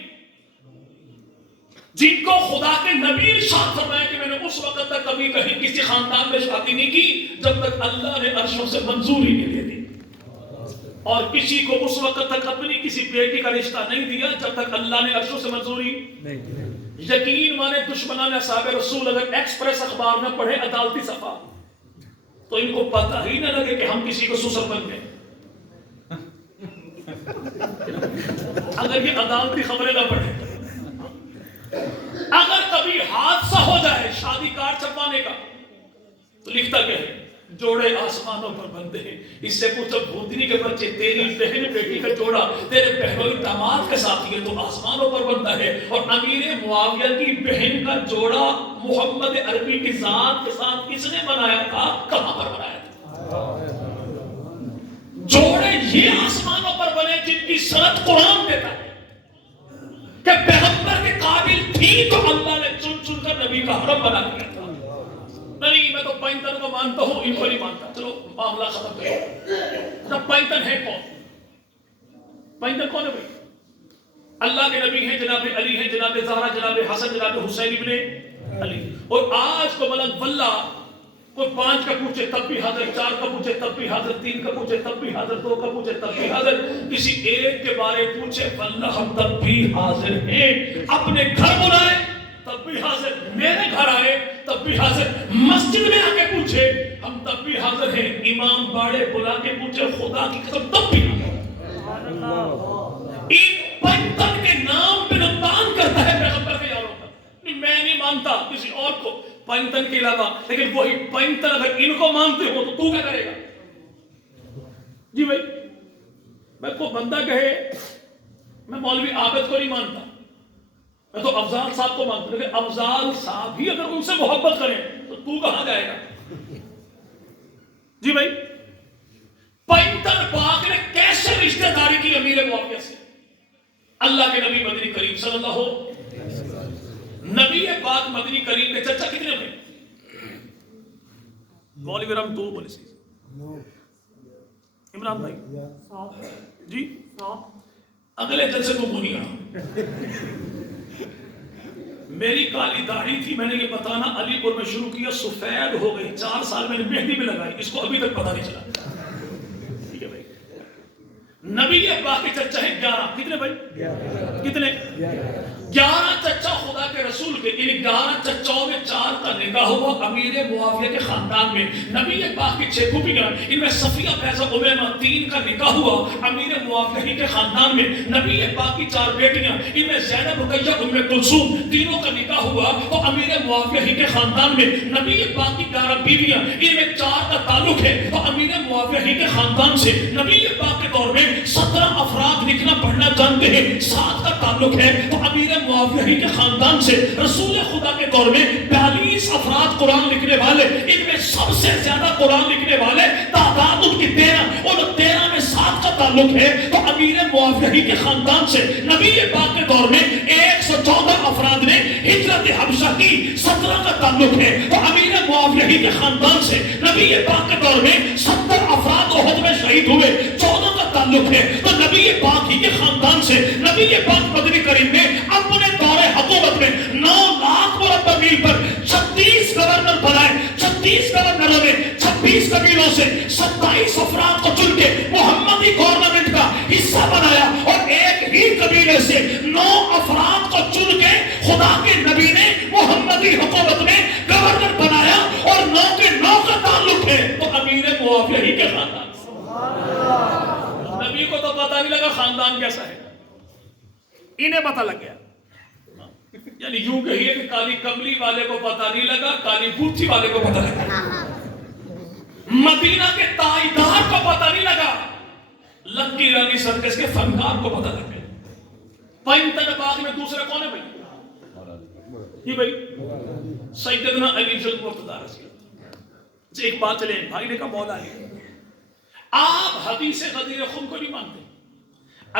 جن کو خدا کے نبی ارشاد فرمایا کہ میں نے اس وقت تک کبھی کہیں کسی خاندان میں شادی نہیں کی جب تک اللہ نے عرشوں سے منظوری نہیں دے دی، اور کسی کو اس وقت تک اپنی کسی بیٹی کا رشتہ نہیں دیا جب تک اللہ نے عرشوں سے منظوری نہیں دی۔ یقین مانے دشمنان اصحاب رسول اگر ایکسپریس اخبار میں پڑھے عدالتی صفحہ تو ان کو پتہ ہی نہ لگے کہ ہم کسی کو سسر بن گئے۔ اگر یہ عدالتی خبریں نہ پڑھے، اگر کبھی حادثہ ہو جائے شادی کارڈ چھپوانے کا تو لکھتا کیا ہے؟ جوڑے آسمانوں پر بندے ہیں۔ اس سے پوچھو بھوتنی کے بچے تیری بہن بیٹی کا جوڑا تیرے بہنوئی داماد کے ساتھ یہ تو آسمانوں پر بنتا ہے، اور امیر معاویہ کی بہن کا جوڑا محمد عربی کی ذات کے ساتھ کس نے بنایا تھا؟ کہاں پر بنایا تھا؟ جوڑے یہ آسمانوں پر بنے جن کی سند قرآن دیتا ہے کہ پیغمبر کے قابل تھی تو اللہ نے چن چن کر نبی کا حرم بنا دیا تھا۔ نہیں میں تو پینتن کو مانتا ہوں، ان کو نہیں مانتا، چلو معاملہ ختم کرو۔ جب پینتن ہے کون؟ پینتن کون ہے بھائی؟ اللہ کے نبی ہیں جناب علی ہیں، جناب زہرا، جناب حسن، جناب حسین ابن علی۔ اور آج کو ملنگ واللہ کوئی 5 کا پوچھے تب بھی حاضر، 4 کا پوچھے تب بھی حاضر، 3 کا پوچھے تب بھی حاضر، 2 کا پوچھے تب بھی حاضر، کسی ایک کے بارے پوچھے واللہ ہم تب بھی حاضر ہیں۔ اپنے گھر بلائے تب بھی حاضر، میرے گھر آئے تب بھی حاضر، مسجد میں آ کے پوچھے ہم تب بھی حاضر ہیں، امام باڑے بلا کے پوچھے خدا کی قسم تب بھی حاضر۔ ان پنتن کے نام پہ نقدان کرتا ہے پیغمبر کے یاروں کا، میں نہیں مانتا ہوگا کسی اور کو پنجتن کے علاوہ، لیکن وہی پنجتن اگر ان کو مانتے ہو تو کیا کرے گا؟ جی بھائی، میں کو بندہ کہے میں مولوی عابد کو نہیں مانتا، میں تو افضال صاحب کو مانتا ہوں، لیکن افضال صاحب ہی اگر ان سے محبت کریں تو کہاں جائے گا؟ جی بھائی، پنجتن پاک نے کیسے رشتہ داری کی امیر معاویہ سے؟ اللہ کے نبی مدنی کریم صلی اللہ علیہ وسلم، نبی پاک مدنی کریم کے چچا کتنے بھائی؟ مولوی رحم تو بولے سی عمران بھائی جی اگلے جلسے کو بولیا میری کالی داڑھی تھی، میں نے یہ بتانا علی پور میں شروع کیا، سفید ہو گئی، 4 سال میں نے مہندی میں لگائی، اس کو ابھی تک پتہ نہیں چلا۔ ٹھیک ہے بھائی، نبی پاک کے چچا ہیں 11، کتنے بھائی؟ کتنے؟ 11 چچا خدا کے رسول کے، ان 11 چچاؤں میں 4 کا نکاح ہوا امیر معاویہ کے خاندان میں، نبی پاک کی 6 پھوپھیاں، ان میں صفیہ فیضہ امیمہ 3 کا نکاح ہوا امیر معاویہ ہی کے خاندان میں، نبی پاک کی 4 بیٹیاں، ان میں زینب رقیہ ام کلثوم تینوں کا نکاح ہوا تو امیر معاویہ ہی کے خاندان میں، نبی پاک کی 11 بیویاں، ان میں 4 کا تعلق ہے تو امیر معاویہ ہی کے خاندان سے، نبی پاک کے دور میں 17 افراد لکھنا پڑھنا جانتے ہیں، 7 کا تعلق ہے تو امیر معاویہ ہی کے خاندان سے، رسول خدا کے دور میں 42 افراد قرآن لکھنے والے، ان میں سب سے زیادہ قرآن لکھنے والے تعداد ان کی 13، اور 13 میں 7 کا تعلق ہے تو امیر معاویہ ہی کے خاندان سے، نبی پاک کے دور میں 114 افراد نے ہجرت حبشہ کی، 17 کا تعلق ہے تو امیر معاویہ ہی کے خاندان سے، نبی پاک کے دور میں 70 افراد احد میں شہید ہوئے، 14 کا تعلق ہے تو نبی پاک ہی کے خاندان سے، نبی پاک مدنی کریم نے اپنے دور حکومت میں 9 لاکھ مربع میل پر 36 گورنر بنائے، 36 گورنروں نے 26 قبیلوں سے 27 افراد کو چن کے محمدی گورنمنٹ کا حصہ بنایا، اور ایک ہی قبیلے سے 9 افراد کو چن کے خدا کے نبی نے محمدی حکومت میں گورنر بنایا، اور 9 کے 9 کا تعلق ہے تو امیر معاویہ ہی کے خاندان سے۔ نبی کو تو پتہ نہیں لگا خاندان کیسا ہے، انہیں پتہ لگ گیا، یعنی یوں کہیے کہ کالی کملی والے کو پتہ نہیں لگا، کالی بوٹھی والے کو پتہ لگا، مدینہ کے تاجدار کو پتہ نہیں لگا، لکی رانی سرکس کے فنکار کو پتہ لگ گیا۔ پنجتن باغ میں دوسرے کون ہے بھائی؟ یہ بھائی سیدنا علی جل مرتضیٰ رضی اللہ۔ ایک بات چلے، بھائی نے کہا مولا علی آپ حدیث غدیر خم کو نہیں مانتے؟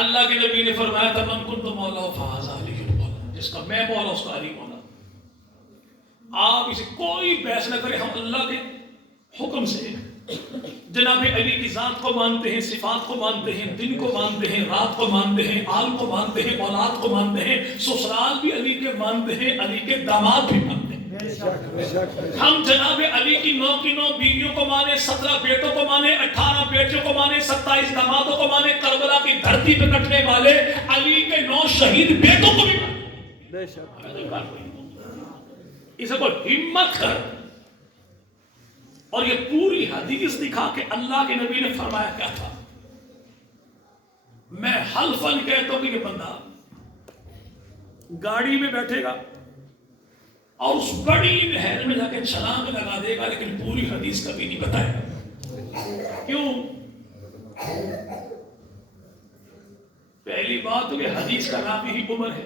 اللہ کے نبی نے فرمایا تھا من کنت مولا فہذا علی مولا، جس کا میں مولا اس کا علی مولا۔ آپ اسے کوئی بحث نہ کریں، ہم اللہ کے حکم سے جناب علی کی ذات کو مانتے ہیں، صفات کو مانتے ہیں، دن کو مانتے ہیں، رات کو مانتے ہیں، آل کو مانتے ہیں، اولاد کو مانتے ہیں، سسرال بھی علی کے مانتے ہیں، علی کے داماد بھی مانتے ہیں۔ ہم جناب علی کی 9 کی 9 بیویوں کو مانے، 17 بیٹوں کو مانے، 18 بیٹوں کو مانے، 27 دامادوں کو مانے، کربلا کی دھرتی پہ کٹنے والے علی کے 9 شہید بیٹوں کو بھی مانے۔ اسے کو ہمت کر، اور یہ پوری حدیث دکھا کہ اللہ کے نبی نے فرمایا کیا تھا۔ میں حلفاً کہتا ہوں کہ یہ بندہ گاڑی میں بیٹھے گا اور اس بڑی نہر میں جا کے چھلانگ لگا دے گا، لیکن پوری حدیث کبھی نہیں بتائے گا۔ کیوں؟ پہلی بات تو کہ حدیث کا راوی ہی عمر ہے،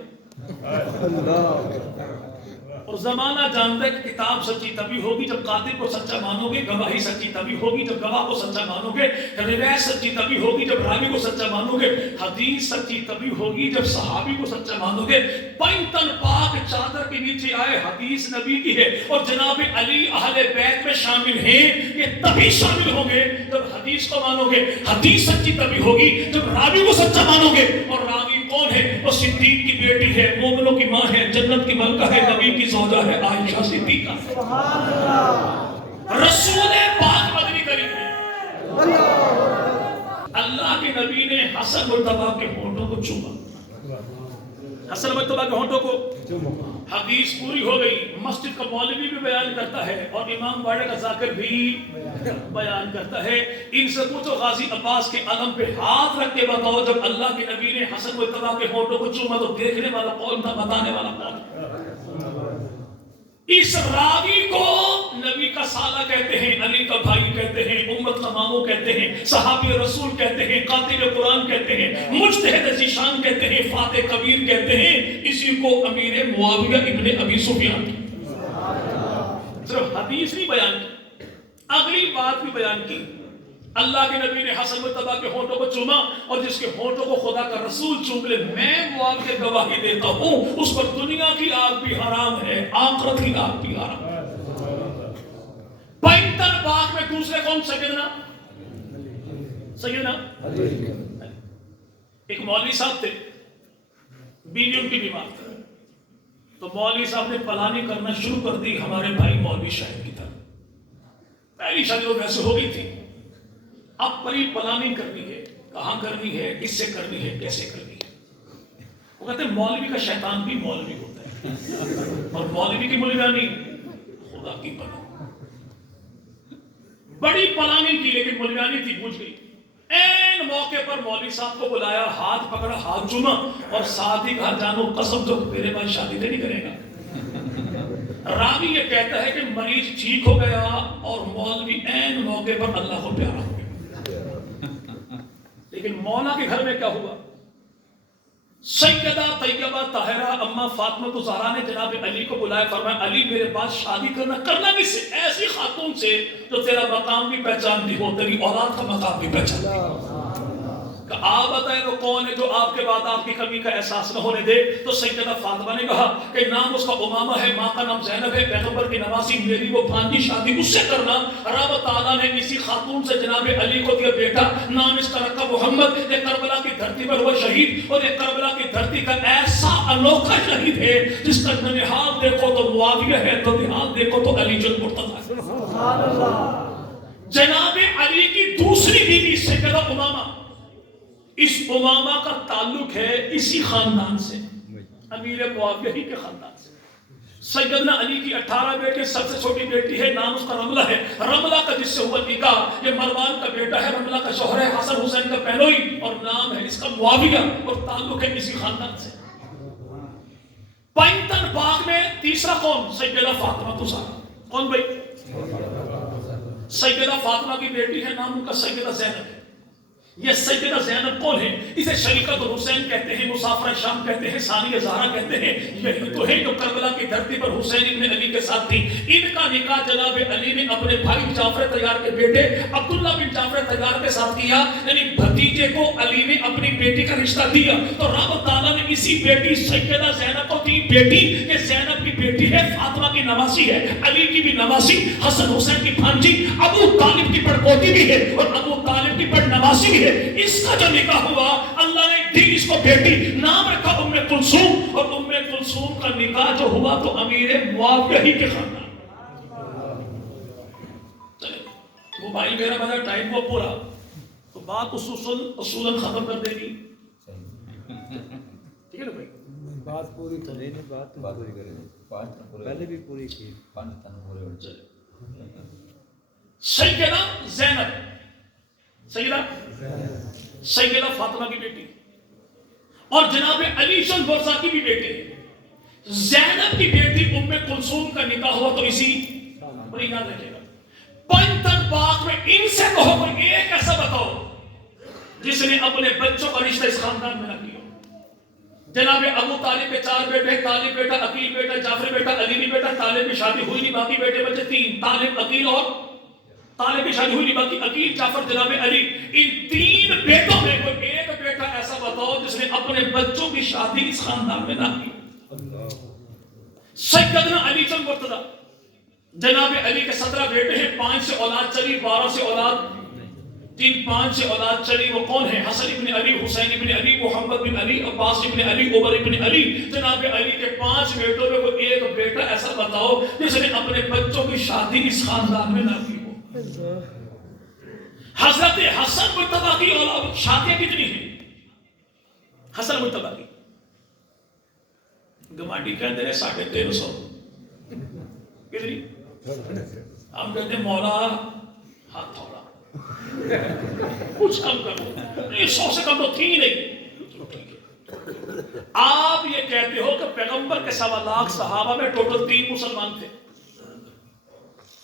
اور زمانہ جانتا ہے کہ کتاب سچی تبھی ہوگی جب قاتل کو سچا مانو گے، گواہی سچی تبھی ہوگی جب گواہ کو سچا مانو گے، روایت سچی تبھی ہوگی جب راوی کو سچا مانو گے، حدیث سچی تبھی ہوگی جب صحابی کو سچا مانو گے۔ پنجتن پاک چادر کے نیچے آئے، حدیث نبی کی ہے، اور جناب علی اہل بیت میں شامل ہیں، یہ تبھی شامل ہوں گے جب حدیث کو مانو گے، حدیث سچی تبھی ہوگی جب راوی کو سچا مانو گے، اور راوی کون ہے؟ وہ صدیق کی بیٹی ہے، مومنوں کی ماں ہے، جنت کی ملکہ ہے، نبی کی زوجہ ہے عائشہ صدیقہ۔ سبحان اللہ، رسول پاک مدنی کریم نے اللہ کے نبی نے حسن مرتبہ کے ہونٹوں کو چوما، حسن مرتبہ کے ہونٹوں کو حدیث پوری ہو گئی۔ مسجد کا مولوی بھی بیان کرتا ہے اور امام باڑے کا ذاکر بھی بیان کرتا ہے۔ ان سے پوچھو غازی عباس کے علم پہ ہاتھ رکھ کے بتاؤ جب اللہ کے نبی نے حسن مرتبہ کے ہونٹوں کو چوما تو دیکھنے والا کون تھا، بتانے والا کون تھا؟ اس راوی کو نبی کا سالہ کہتے ہیں، علی کا بھائی کہتے ہیں، امت کا ماموں کہتے ہیں، صحابی رسول کہتے ہیں، قاتل قرآن کہتے ہیں، مجتہد ذیشان کہتے ہیں، فاتح کبیر کہتے ہیں، اسی کو امیر معاویہ ابن ابی سفیان۔ صرف حدیث نہیں بیان کی، اگلی بات بھی بیان کی۔ اللہ کے نبی نے حسن مجتبیٰ کے ہونٹوں کو چوما، اور جس کے ہونٹوں کو خدا کا رسول چوم لے، میں معاویہ گواہی دیتا ہوں اس پر دنیا کی آگ بھی حرام ہے، آخرت کی آگ بھی حرام ہے۔ پینتن باغ میں دوسرے کون؟ سیدنا ایک مولوی صاحب تھے، بیوی ان کی بیمار تھا، تو مولوی صاحب نے پلاننگ کرنا شروع کر دی ہمارے بھائی مولوی شاہد کی طرح۔ پہلی شادی تو ویسے ہو گئی تھی، اب بڑی پلاننگ کرنی ہے، کہاں کرنی ہے، کس سے کرنی ہے، کیسے کرنی ہے۔ وہ کہتے ہیں مولوی کا شیطان بھی مولوی ہوتا ہے، اور مولوی کی مولوانی خدا کی پناہ۔ بڑی پلاننگ کی لیکن مولوانی تھی، بوجھ گئی۔ این موقع پر مولوی صاحب کو بلایا، ہاتھ پکڑا، ہاتھ چوما، اور ساتھ ہی کہا جانو قسم تو میرے بھائی شادی نہیں کرے گا۔ راوی یہ کہتا ہے کہ مریض ٹھیک ہو گیا اور مولوی این موقع پر اللہ کو پیارا ہو گیا۔ لیکن مولا کے گھر میں کیا ہوا؟ سیدہ طیبہ طاہرہ اما فاطمہ زہرا نے جناب علی کو بلایا، فرمایا علی میرے پاس شادی کرنا کس سے؟ ایسی خاتون سے جو تیرا مقام بھی پہچانتی ہو، تیری اولاد کا مقام بھی پہچانتی ہو۔ کہ آپ بتائیں وہ کون ہے جو آپ کے بعد آپ کی کمی کا احساس نہ ہونے دے؟ تو سیدہ فاطمہ نے کہا کہ نام اس کا امامہ ہے، ماں کا نام زینب ہے، پیغمبر کی نواسی، میری وہ بھانجی، شادی اس سے کرنا۔ رب تعالیٰ نے اسی خاتون سے جناب علی کو دیا بیٹا، نام اس کا رکھا محمد۔ یہ کربلا کی دھرتی پر ہوا شہید، اور یہ کربلا کی دھرتی کا ایسا انوکھا شہید ہے جس کا ننہال دیکھو تو معاویہ ہے، تو نہال دیکھو تو علی جن مرتضیٰ ہے۔ سبحان اللہ۔ جناب علی کی دوسری بیوی سیدہ امامہ، اس امامہ کا تعلق ہے اسی خاندان سے، امیر معاویہ ہی کے خاندان سے۔ سیدنا علی کی 18 بیٹے، سب سے چھوٹی بیٹی ہے، نام اس کا رملہ ہے۔ رملہ کا جس سے ہوا نکاح، یہ مروان کا بیٹا ہے، رملہ کا شوہر ہے، حسن حسین کا پہلوئی، اور نام ہے اس کا معاویہ، اور تعلق ہے اسی خاندان سے۔ پینتن باغ میں تیسرا کون؟ سیدہ فاطمہ زہرا۔ کون بھائی؟ سیدہ فاطمہ کی بیٹی ہے، نام ان کا سیدہ زینب ہے۔ یہ سیدہ زینب کون ہے؟ اسے شریکت حسین کہتے ہیں، مسافر شام کہتے ہیں، ثانیہ زہرا کہتے ہیں۔ یہی تو ہے جو کربلا کی دھرتی پر حسین ابن علی کے ساتھ تھی۔ ان کا نکاح جناب علی نے اپنے بھائی جعفر طیار کے بیٹے عبداللہ بن جعفر طیار کے ساتھ کیا، یعنی بھتیجے کو علی نے اپنی بیٹی کا رشتہ دیا۔ تو رب تعالیٰ نے اسی بیٹی سیدہ زینب کو دی بیٹی، کہ زینب کی بیٹی ہے، فاطمہ کی نواسی ہے، علی کی بھی نواسی، حسن حسین کی بھانجی، ابو طالب کی پڑپوتی بھی ہے، اور ابو طالب کی پڑ نواسی بھی ہے۔ اس کا جو نکاح ہوا، اللہ نے دی اس کو بیٹی، نام رکھا ام کلثوم، اور ام کلثوم کا نکاح جو ہوا تو امیر معاویہ ہی کے خاندان۔ وہ بھائی میرا بڑا ٹائم کو پورا تو بات اصولاً ختم کر دے گی، ٹھیک ہے نا بھائی؟ بات پوری تو نہیں، بات پوری کریں، پہلے بھی پوری کی۔ سیدہ زینب، سیدہ فاطمہ کی بیٹی، اور جناب علی شن برزا کی بھی بیٹی۔ زینب کی بیٹی ام کلثوم کا نکاح ہوا تو اسی پر یاد رکھے گا۔ پینتن باغ میں ان سے کہو کوئی ایک ایسا بتاؤ جس نے اپنے بچوں کا رشتہ اس خاندان میں نہ کیا۔ جناب ابو طالب کے 4 بیٹے، طالب بیٹا، عقیل بیٹا، جعفر بیٹا، علی بھی بیٹا۔ طالب کی شادی ہوئی نہیں، باقی بیٹے بچے 3، طالب، عقیل، اور طالب کی شادی ہوئی نہیں، باقی عقیل، جعفر، جناب علی۔ ان 3 بیٹوں میں کوئی ایک بیٹا ایسا بتاؤ جس نے اپنے بچوں کی شادی اس خاندان میں نہ کی۔ سیدنا علی چند مرتضیٰ، جناب علی کے 17 بیٹے ہیں، 5 سے اولاد چلی، 12 سے اولاد 5 سے اولاد چلی۔ وہ کون ہیں؟ حسن ابن علی، حسین ابن علی، محمد بن علی، عباس ابن علی، عمر ابن علی۔ جناب علی کے 5 بیٹوں میں کوئی ایک بیٹا ایسا بتاؤ جس نے اپنے بچوں کی شادی اس خاندان میں نہ کی ہو۔ حضرت حسن مجتبیٰ کی اولاد شادیاں کتنی ہیں؟ حسن مجتبیٰ کی گمانڈی کہتے ہیں 1350 کتنی؟ ہم کہتے ہیں مولا ہاتھ تھوڑا کچھ کم کرو، 100 سے کم تو تھی نہیں۔ آپ یہ کہتے ہو کہ پیغمبر کے 1.25 لاکھ صحابہ میں ٹوٹل 3 مسلمان تھے،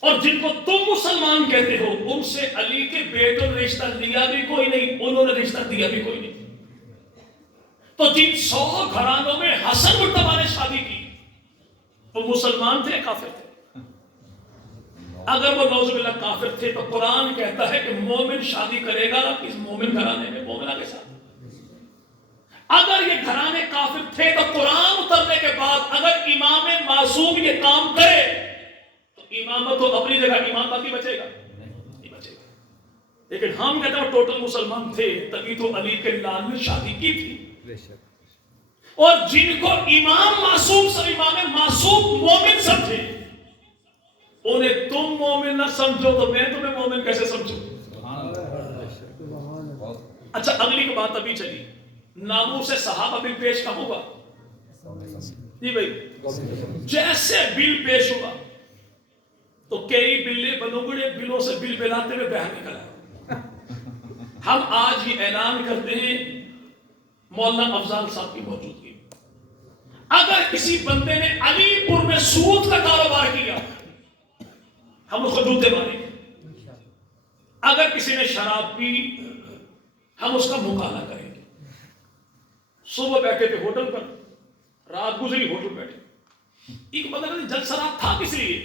اور جن کو تم مسلمان کہتے ہو ان سے علی کے بیٹوں نے رشتہ دیا بھی کوئی نہیں، انہوں نے رشتہ دیا بھی کوئی نہیں۔ تو جن 100 گھرانوں میں حسن مرتبہ نے شادی کی وہ مسلمان تھے کافر تھے؟ اگر وہ نعوذ باللہ کافر تھے تو قرآن کہتا ہے کہ مومن شادی کرے گا کس مومن گھرانے میں، مومنہ کے ساتھ۔ اگر یہ گھرانے کافر تھے تو قرآن اترنے کے بعد اگر امام معصوم یہ کام کرے تو امامت تو اپنی جگہ، امام باقی بچے گا نہیں بچے گا۔ لیکن ہم کہتے ہیں ٹوٹل مسلمان تھے، تبھی تو علی کے لال نے شادی کی تھی۔ اور جن کو امام معصوم سب امام معصوم مومن سمجھے انہیں تم مومن نہ سمجھو تو میں تمہیں مومن کیسے سمجھوں؟ اچھا اگلی کی بات ابھی چلی، ناموس سے صحابہ بل پیش کب ہوگا؟ جی بھائی، جیسے بل پیش ہوا تو کئی بلے بلوگڑے بلوں سے بل بلاتے ہوئے باہر نکلا۔ ہم آج یہ اعلان کرتے ہیں مولانا افضال صاحب کی موجودگی، اگر کسی بندے نے علی پور میں سود کا کاروبار کیا ہم اس کو جوتے ماریں گے، اگر کسی نے شراب پی ہم اس کا مکالمہ کریں گے۔ صبح بیٹھے تھے ہوٹل پر، رات گزری ہوٹل بیٹھے، ایک بندہ نے جنگ شراب تھا کس لیے؟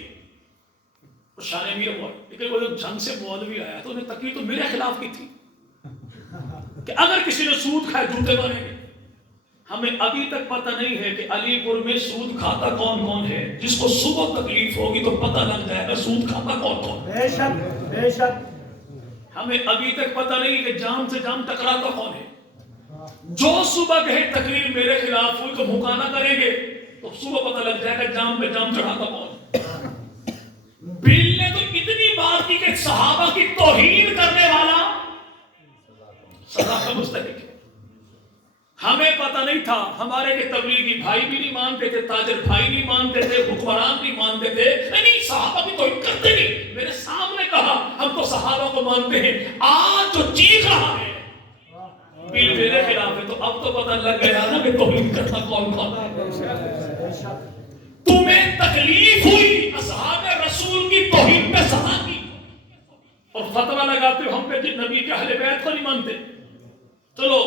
شان امیر ہوا، لیکن وہ جب جنگ سے مولوی آیا تو انہیں تقریر تو میرے خلاف کی تھی کہ اگر کسی نے سود کھائے جوتے ماریں گے۔ ہمیں ابھی تک پتہ نہیں ہے کہ علی پور میں سود کھاتا کون کون ہے، جس کو صبح تکلیف ہوگی تو پتہ لگ جائے گا سود کھاتا کون کون۔ بے شک بے شک۔ ہمیں ابھی تک پتہ نہیں کہ جام سے جام ٹکراتا کون ہے۔ جو صبح کہے تقریر میرے خلاف ہوئی تو مکالمہ کریں گے تو صبح پتہ لگ جائے گا جام پہ جام چڑھاتا کون۔ بل نے تو اتنی بات کی کہ صحابہ کی توہین کرنے والا سزا کا مستحق ہے۔ ہمیں پتہ نہیں تھا، ہمارے کے تبلیغی بھائی بھی نہیں مانتے تھے، تاجر بھائی نہیں مانتے تھے، حکمران نہیں مانتے تھے، نہیں صحابہ کی توہین کرتے نہیں۔ میرے سامنے کہا ہم تو صحابہ کو مانتے ہیں، آج جو چیخ رہا ہے بل میرے خلاف ہے، تو اب تو پتہ لگ گیا نا کہ توہین کرنا کون کون ہے۔ تمہیں تکلیف ہوئی اصحاب رسول کی توہین پہ سزا کی اور فتویٰ لگاتے ہو ہم پہ کہ نبی کے اہل بیت کو نہیں مانتے۔ چلو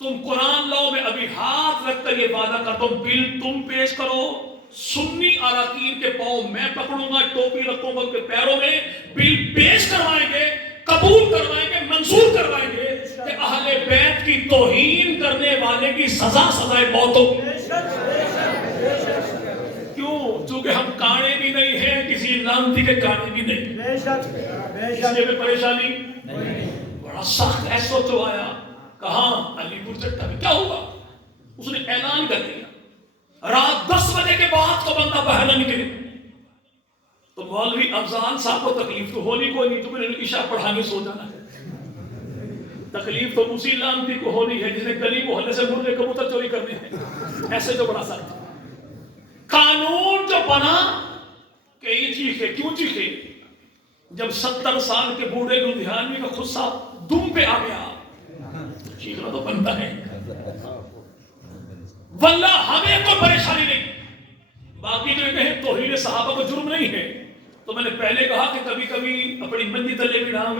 تم قرآن لاؤ، میں ابھی ہاتھ رکھ کر یہ وعدہ کرتا ہوں بل تم پیش کرو، سنی اراکین کے پاؤں میں پکڑوں گا، ٹوپی رکھوں گا ان کے پیروں میں، بل پیش کروائیں گے، قبول کروائیں گے، منظور کروائیں گے کہ اہل بیت کی توہین کرنے والے کی سزا سزائے موت ہوگی۔ کیوں؟ چونکہ ہم کانے بھی نہیں ہیں، کسی لانتی کے کانے بھی نہیں، بے شک بے اس شک۔ لیے میں پریشانی بڑا سخت ایسو تو آیا، کہاں علی پور چٹا میں کیا ہوا؟ اس نے اعلان کر دیا رات 10 بجے کے بعد کو بندہ باہر نہ نکلے۔ تو مولوی افضال صاحب کو تکلیف تو ہونی کوئی نہیں، تمہیں عشاء پڑھانے سو جانا ہے۔ تکلیف تو اسی لانتی کو ہونی ہے جس نے گلی محلے سے مرغے کبوتر چوری کرنے ہیں، ایسے جو بڑا سخت قانون جو بنا کہ یہ چیخے، کیوں چیخے؟ جب 70 سال کے بوڑھے لدھیانوی کا خود صاحب دم پہ آ گیا، چیخنا تو بنتا ہے۔ واللہ ہمیں کوئی پریشانی نہیں، باقی جو کہیں توہین صحابہ کو جرم نہیں ہے، تو میں نے پہلے کہا کہ کبھی کبھی اپنی منجی تلے بھی ڈھانگ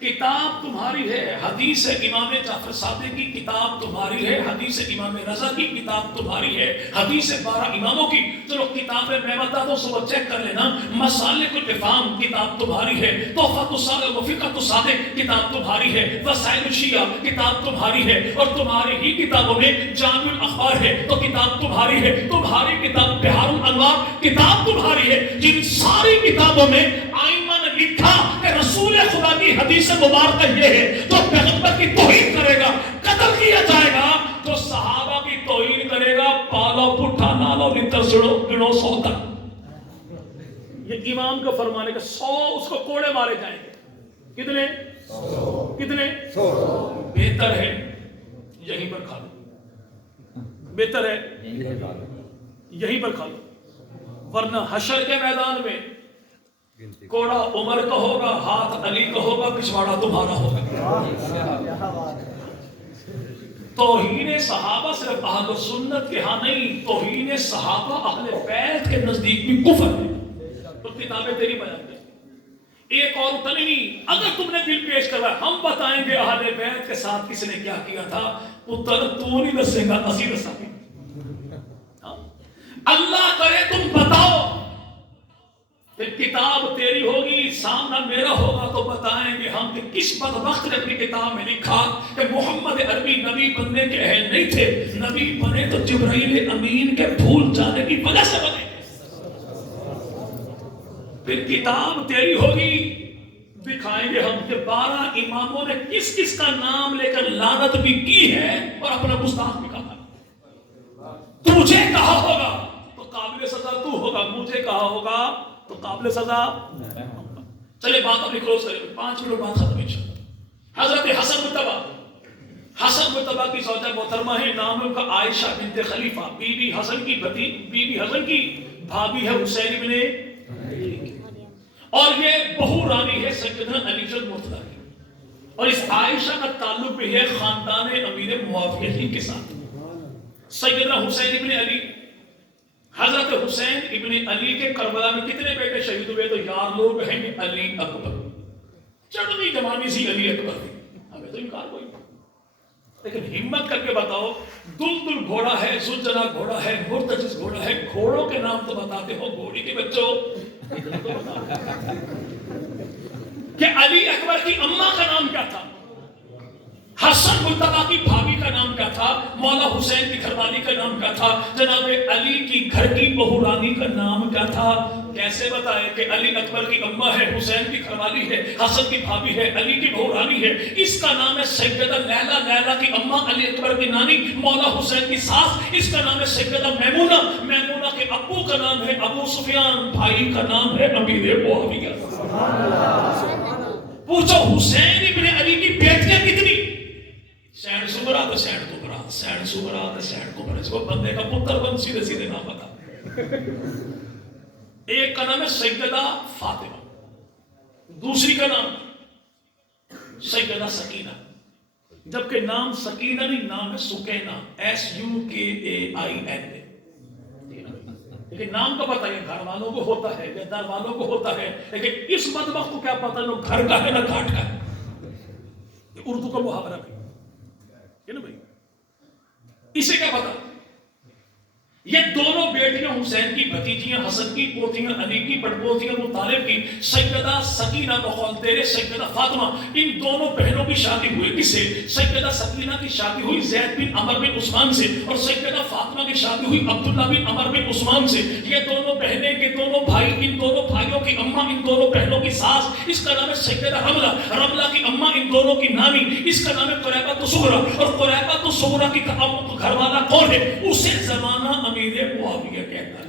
کتاب تمہاری ہے، حدیث امام جعفر صادق کی کتاب تمہاری ہے، حدیث امام رضا کی کتاب تمہاری ہے، حدیث 12 اماموں کی، چلو کتابیں میں بتا دو صبح چیک کر لینا، مسالک الافہام کتاب تمہاری ہے، تحفۃ الصادق و فقہ الصادق کتاب تمہاری ہے، وسائل الشیعہ کتاب تمہاری ہے، اور تمہاری ہی کتابوں میں جامع الاخبار ہے تو کتاب تمہاری ہے، تمہاری کتاب بہار الانوار کتاب تمہاری ہے، جن ساری کتابوں میں آئمہ نے لکھا کہ رسول خدا کی حدیث مبارکہ یہ ہے جو پیغمبر کی توہین کرے گا قتل کیا جائے گا، جو صحابہ کی توہین کرے گا پالو پٹھا نالو نتر سڑو گنو 100 تک۔ یہ امام کا فرمانے کہ 100 اس کو کوڑے مارے جائیں گے۔ کتنے؟ 100۔ کتنے؟ 100۔ بہتر ہے یہیں پر کھا لو، بہتر ہے یہیں پر کھا لو، ورنہ حشر کے میدان میں کوڑا عمر کا ہوگا، ہاتھ علی کا ہوگا، پچھواڑا تمہارا ہوگا۔ توہین صحابہ صرف اہل سنت کے ہاں نہیں، توہین صحابہ اہل بیت کے نزدیک بھی کفر ہے۔ تو کتابیں تیری بیان کریں، ایک اور نہیں، اگر تم نے بل پیش کروایا ہم بتائیں گے اہل بیت کے ساتھ کس نے کیا کیا تھا، پتر تو نہیں دسے گا، اسی دسا گے۔ اللہ کرے تم بتاؤ، پھر کتاب تیری ہوگی، سامنا میرا ہوگا، تو بتائیں گے ہم کہ کس بدبخت نے اپنی کتاب میں لکھا کہ محمد عربی نبی بننے کے اہل نہیں تھے، نبی بنے تو جبرائیل امین کے بھول جانے کی وجہ سے بنے۔ پھر کتاب تیری ہوگی، دکھائیں گے ہم کہ 12 اماموں نے کس کس کا نام لے کر لعنت بھی کی ہے اور اپنا گستاخ بھی کہا۔ تجھے کہا ہوگا تو قابل سزا تو ہوگا، مجھے کہا ہوگا تو قابل سزا۔ چلے بات اپنی کلوز کریں، 5 منٹ بعد ختم انشاءاللہ۔ حضرت حسن مجتبیٰ کی زوجہ محترمہ ہے، نام ہے ان کا عائشہ بنت خلیفہ، بی بی حسن کی بھابی ہے حسین ابن علی، اور یہ بہو رانی ہے سیدنا علی المرتضیٰ کی، اور اس عائشہ کا تعلق بھی ہے خاندان امیر معاویہ کے ساتھ۔ سیدنا حسین ابن علی، حضرت حسین ابن علی کے کربلا میں کتنے بیٹے شہید ہوئے؟ تو یار لوگ ہیں علی اکبر، چڑھنی جوانی سی علی اکبر، ہمیں تو انکار کوئی نہیں، لیکن ہمت کر کے بتاؤ، دلدل گھوڑا ہے، زلجلہ گھوڑا ہے، مرتجز گھوڑا ہے، گھوڑوں کے نام تو بتاتے ہو، گھوڑی کے بچوں اتنا تو بتاؤ کہ علی اکبر کی اماں کا نام کیا تھا، حسن مجتبیٰ کی بھابی کا نام کیا تھا، مولا حسین کی گھر والی کا نام کیا تھا، جناب علی کی گھر کی بہو رانی کا نام کیا تھا؟ کیسے بتائے کہ علی اکبر کی اماں ہے، حسین کی گھر والی ہے، حسن کی بھابی ہے، علی کی بہو رانی ہے، اس کا نام ہے سیدہ لیلا، لیلا کی اماں علی اکبر کی نانی، مولا حسین کی ساس، اس کا نام ہے سیدہ میمونہ، میمونہ کے ابو کا نام ہے ابو سفیان، بھائی کا نام ہے امیر معاویہ۔ پوچھو حسین ابن علی کی بیٹیاں کتنی؟ سینڈ سبرا تو سینڈ کبرا، سینڈ سبرا تو سینڈ کبرا، اس کو بندے کا پتر بن سیدھے سیدھے نام بتا۔ ایک کا نام ہے سیدہ فاطمہ، دوسری کا نام سیدہ سکینہ، جبکہ نام سکینہ نہیں، نام ہے سکینہ، SUKAIN، لیکن نام کا پتہ ہے گھر والوں کو ہوتا ہے، بیدار والوں کو ہوتا ہے، لیکن اس بدبخت کو کیا پتہ ہے گھر کا ہے نہ گھاٹ کا ہے۔ یہ اردو کا محاورہ ہے نا بھائی، اسے کیا پتا؟ یہ دونوں بیٹیاں حسین کی بھتیجیاں، حسن کی پوتیاں، علی کی پڑپوتیاں، ابو طالب کی، سیدہ سکینہ بقول تیرے سیدہ فاطمہ، ان دونوں بہنوں کی شادی ہوئی کس سے؟ سیدہ سکینہ کی شادی ہوئی زید بن عمر بن عثمان سے، اور سیدہ فاطمہ کی شادی ہوئی عبداللہ بن عمر بن عثمان سے۔ یہ دونوں بہنیں، یہ دونوں بھائی، ان دونوں بھائیوں کی اماں، ان دونوں بہنوں کی ساس، اس کا نام ہے سیدہ رملہ، رملہ کی اماں، ان دونوں کی نانی، اس کا نام ہے قریبہ الصغریٰ، اور قریبہ الصغریٰ کی گھر والا کون ہے؟ اسے زمانہ امیر معاویہ کہتا ہے۔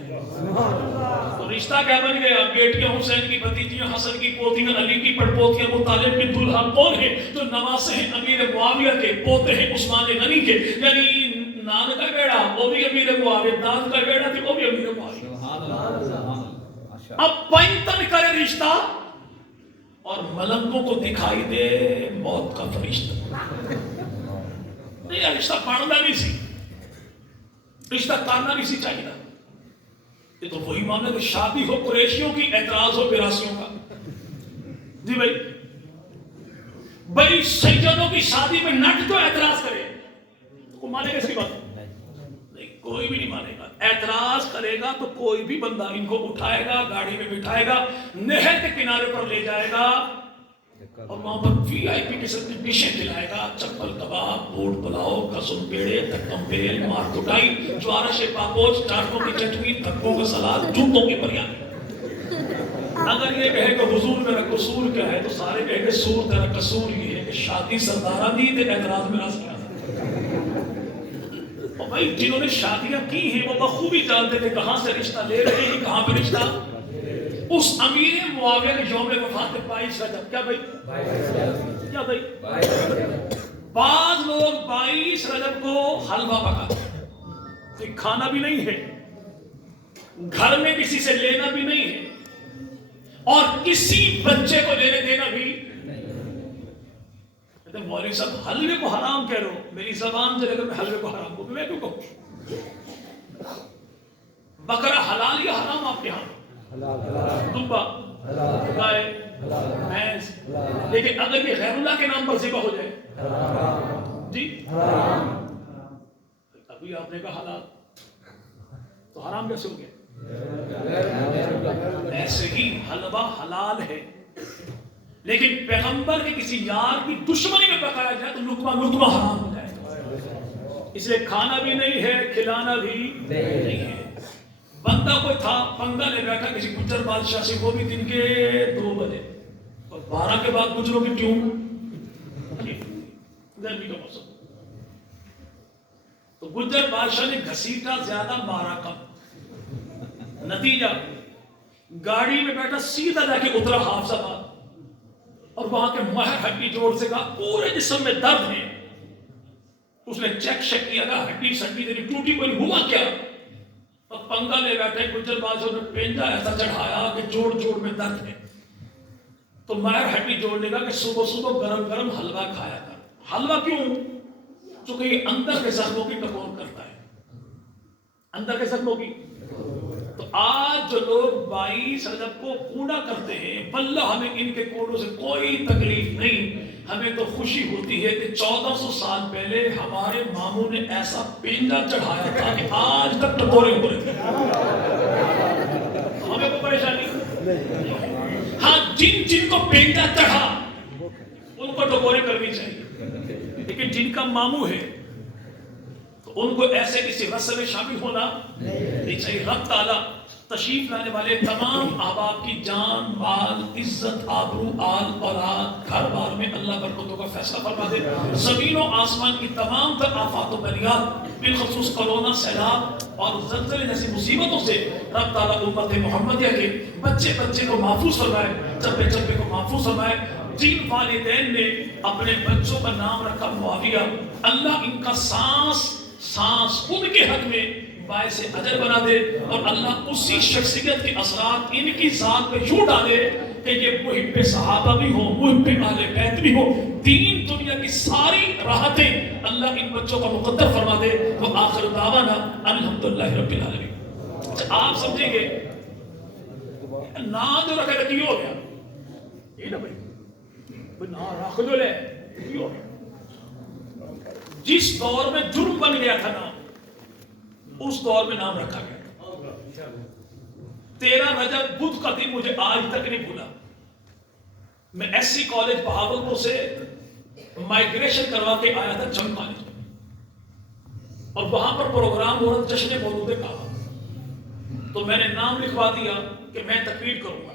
تو رشتہ کیا بن گیا؟ بیٹیاں حسین کی بھتیجیاں، حسن کی پوتیاں، علی کی پڑپوتیاں، ابو طالب کی دلہا کون ہے؟ تو نواسے ہیں امیر معاویہ کے، پوتے ہیں عثمان غنی کے، یعنی نان کا بیڑا وہ بھی امیر معاویہ، دان کا بیڑا تھی وہ بھی امیر معاویہ۔ اب پینتن کرے رشتہ اور ملنگوں کو دکھائی دے موت کا فرشتہ۔ نہیں، رشتہ پڑھنا نہیں سی، رشتہ کرنا نہیں سی چاہیے۔ یہ تو وہی معاملہ کہ شادی ہو قریشیوں کی، اعتراض ہو براسیوں کا۔ جی بھائی، بھائی سیدوں کی شادی میں نٹ تو اعتراض کرے، کوئی مانے گا اس کی بات؟ نہیں، کوئی بھی نہیں مانے گا۔ اعتراض کرے گا تو کوئی بھی بندہ ان کو اٹھائے گا، گاڑی میں بٹھائے گا، نہر کے کنارے پر لے جائے گا، اور وہاں پر VIP قسم کی ڈشیں کھلائے گا، چپل کباب، بوٹ پلاؤ، کسم پیڑے، تکم بیل، مار کٹائی، جوارش پاپوش، ٹانٹوں کی چٹنی، تھکوں کا سلاد، جوتوں کی بریانی۔ اگر یہ کہے کہ حضور میرا قصور کیا ہے، تو سارے کہے کہ سور تیرا قصور یہ ہے کہ شادی سردارہ دی تے اعتراض میں راز کیا تھا۔ اور بھائی جنہوں نے شادیاں کی ہیں وہ بخوبی جانتے تھے کہاں سے رشتہ لے رہے ہیں، کہاں پہ رشتہ۔ اس امیر معاویہ کے یوم وفات 22 رجب، کیا بھائی؟ کیا بھائی؟ بعض لوگ 22 رجب کو حلوہ پکاتے ہیں، کوئی کھانا بھی نہیں ہے، گھر میں کسی سے لینا بھی نہیں ہے، اور کسی بچے کو لینے دینا بھی کہتے ہیں مولوی صاحب حلوے کو حرام کہہ رہے ہو، میری زبان سے لے کر میں حلوے کو حرام کہوں، میں کیوں کہوں؟ بکرا حلال یا حرام آپ کے ہاں؟ دمبا، گائے، بھینس، لیکن اگر یہ غیر اللہ کے نام پر ذبح ہو جائے جی ابھی آپ نے کہا حلال تو حرام کیسے ہو گیا؟ ایسے ہی حلوہ حلال ہے، لیکن پیغمبر کے کسی یار کی دشمنی میں پکایا جائے تو لقمہ لقمہ حرام ہو جائے، اس لیے کھانا بھی نہیں ہے، کھلانا بھی نہیں ہے۔ بندہ کوئی تھا پنگا لے بیٹھا کسی گجر بادشاہ سے، وہ بھی دن کے 2 بجے اور 12 کے بعد گجروں کی ٹیون گرمی کا موسم، تو گجر بادشاہ نے گھسیٹا زیادہ مارا کم، نتیجہ گاڑی میں بیٹھا سیدھا جا کے اترا حافظ آباد اور وہاں کے ماہر ہڈی جوڑ سے کہا پورے جسم میں درد ہے، اس نے چیک شیک کیا گا ہڈی سڈی تیری ٹوٹی کوئی ہوا کیا؟ اور پنگا لے بیٹھے گجر بادشاہ نے پینجا ایسا چڑھایا کہ جوڑ جوڑ میں درد ہے، تو ماہر ہڈی جوڑ نے کہا کہ صبح صبح گرم گرم حلوہ کھایا کر۔ حلوہ کیوں؟ چونکہ یہ اندر کے زخموں کی ٹکور کرتا ہے، اندر کے زخموں کی۔ تو آج جو لوگ 22 رجب کو کوڑا کرتے ہیں، واللہ ہمیں ان کے کوڑوں سے کوئی تکلیف نہیں، ہمیں تو خوشی ہوتی ہے کہ 1400 سال پہلے ہمارے ماموں نے ایسا پینجا چڑھایا تھا کہ آج تک ٹکورے ہو رہے تھے، ہمیں کوئی پریشانی نہیں۔ ہاں جن کو پینجا چڑھا ان کو ٹکورے کرنی چاہیے، لیکن جن کا ماموں ہے تو ان کو ایسے کسی رسم میں شامل ہونا نہیں چاہیے۔ رب تعالیٰ تشریف لانے والے تمام احباب کی جان، مال، عزت، آبرو، آل، اولاد، گھر بار میں اللہ برکتوں کا فیصلہ فرما دے۔ زمین و آسمان کی تمام تر آفات و بلیات، بالخصوص کورونا، سیلاب اور زلزلے جیسی مصیبتوں سے رب تعالیٰ امت محمدیہ کے بچے بچے کو محفوظ فرمائے، چپے چپے کو محفوظ فرمائے۔ جن والدین نے اپنے بچوں کا نام رکھا معاویہ، اللہ ان کا سانس ان کے حق میں باعث اجر بنا دے، اور اللہ اسی شخصیت کے اثرات ان کی ذات پہ یوں ڈالے کہ یہ محب صحابہ بھی ہوں، محب اہل بیت بھی ہوں، دین دنیا کی ساری راحتیں اللہ ان بچوں کا مقدر فرما دے۔ وآخر دعوانا الحمدللہ رب العالمین۔ آپ سمجھیں گے نام جو رکھا تھا کیوں ہو گیا؟ یہ نا بھائی نام رکھ جو لے کیوں ہو گیا؟ جس دور میں جرم بن گیا تھا نام، اس دور میں نام رکھا گیا۔ 13 رجب بدھ کا دن مجھے آج تک نہیں بھولا۔ میں ایس سی کالج بہاولپور سے مائگریشن کروا کے آیا تھا جنگ کالج میں، اور وہاں پر پروگرام ہو رہا جشن مولود کعبہ، تو میں نے نام لکھوا دیا کہ میں تقریر کروں گا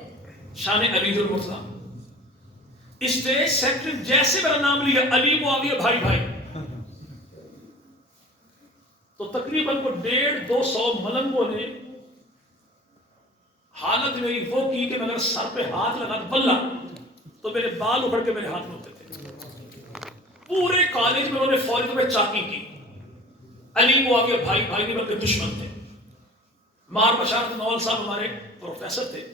شان علی المرتضیٰ۔ اسٹیج سیکرٹری جیسے میرا نام لیا علی معاویہ بھائی بھائی، تو تقریباً کو 150-200 ملنگوں نے حالت میری وہ کی کہ میں اگر سر پہ ہاتھ لگا بلّہ تو میرے بال اکھڑ کے میرے ہاتھ میں ہوتے تھے۔ پورے کالج میں انہوں نے فوری میں چاکی کی۔ علی معاویہ بھائی بھائی نے میرے دشمن تھے۔ مار بشارت نوال صاحب ہمارے پروفیسر تھے،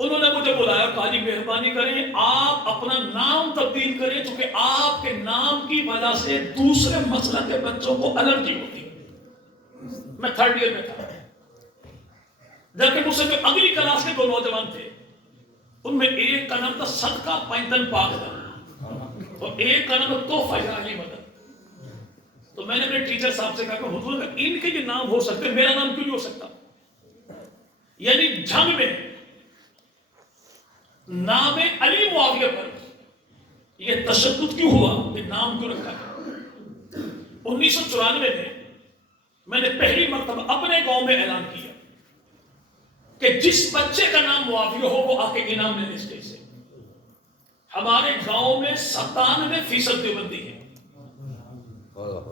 انہوں نے مجھے بلایا، کہا جی مہربانی کریں آپ اپنا نام تبدیل کریں، چونکہ آپ کے نام کی وجہ سے دوسرے مسلک کے بچوں کو الرجی ہوتی۔ میں 3rd ایئر میں تھا، جبکہ مجھ سے جو اگلی کلاس کے 2 نوجوان تھے، ان میں ایک کا نام تھا صدقہ پینتن پاک تھا اور ایک کا نام تحفہ علی مدد۔ تو میں نے اپنے ٹیچر صاحب سے کہا کہ حضور ان کے یہ نام ہو سکتے، میرا نام کیوں نہیں ہو سکتا؟ یعنی جنگ میں نام علی معاویہ پر یہ تشدد کیوں ہوا، یہ نام کیوں رکھا ہے؟ 1994 میں نے پہلی مرتبہ اپنے گاؤں میں اعلان کیا کہ جس بچے کا نام معاویہ ہو وہ آ کے انعام لے لے اسٹیج سے۔ ہمارے گاؤں میں 97% دیوبندی ہے،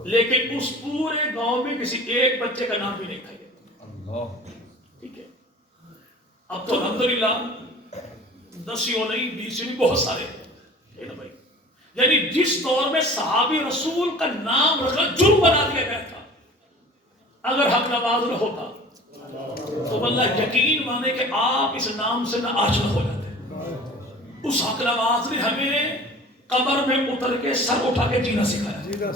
لیکن اس پورے گاؤں میں کسی ایک بچے کا نام بھی نہیں کھایا۔ ٹھیک ہے، اب تو الحمدللہ 10 نہیں 20 بھی بہت سارے ہیں نا بھائی۔ یعنی جس دور میں صحابی رسول کا نام رکھنا جرم بنا دیا گیا تھا، اگر حق نواز نہ ہوتا تو واللہ یقین مانے کہ آپ اس نام سے نہ آشنا ہو جاتے۔ اس حق نواز نے ہمیں قبر میں اتر کے سر اٹھا کے جینا سکھایا.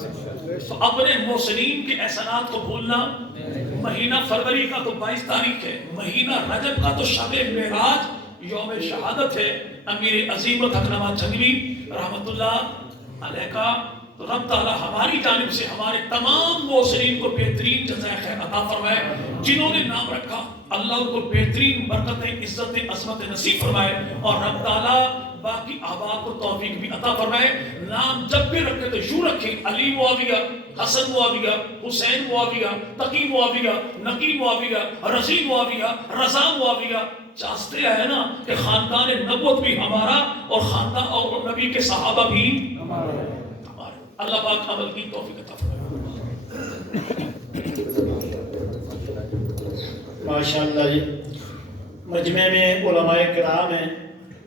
تو اپنے محسنین کے احسانات کو بھولنا. مہینہ فروری کا تو 22 تاریخ ہے, مہینہ رجب کا تو شب معراج یوم شہادت ہے. امیر عظیم الحق نواز جنگلی رحمت اللہ علیہ کا. تو رب تعالیٰ ہماری جانب سے ہمارے تمام محسنین کو بہترین جزائے خیر عطا فرمائے. جنہوں نے نام رکھا اللہ ان کو بہترین برکتیں, عزتیں, عظمت نصیب فرمائے. اور رب تعالیٰ باقی احباب کو توفیق بھی عطا فرمائے. نام جب بھی رکھے تو یوں رکھیں, علی معاویہ, حسن معاویہ, حسین معاویہ, تقی معاویہ, نقی معاویہ, رضی معاویہ, رضا معاویہ. چاہتے ہیں نا کہ خاندان نبوت بھی ہمارا اور خاندان اور نبی کے صحابہ بھی ہمارے. اللہ پاک عمل کی توفیق عطا فرمائے. ماشاءاللہ جی. مجمع میں علماء کرام ہیں.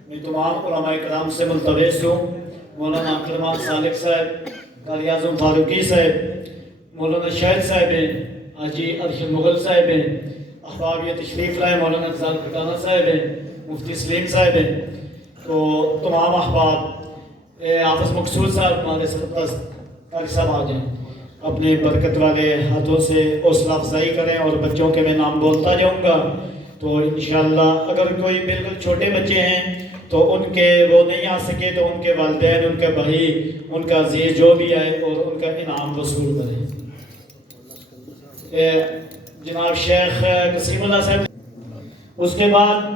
میں تمام علماء کرام سے ملتمس ہوں. مولانا عبدالرحمان صالح صاحب, قاری اعظم فاروقی صاحب, مولانا شاہد صاحب ہیں, حاجی ارشد مغل صاحب ہیں, احباب یہ تشریف لائے مولانا افضال پٹانہ صاحب ہیں, مفتی سلیم صاحب ہیں. تو تمام احباب, حافظ مقصود صاحب ہمارے سرپرست قاری صاحب آ جائیں, اپنے برکت والے ہاتھوں سے حوصلہ افزائی کریں. اور بچوں کے میں نام بولتا جاؤں گا تو انشاءاللہ اگر کوئی بالکل چھوٹے بچے ہیں تو ان کے وہ نہیں آ سکے تو ان کے والدین, ان کے بھائی, ان کا عزیز جو بھی آئے اور ان کا انعام وصول کریں. جناب شیخ قسیم اللہ صاحب. اس کے بعد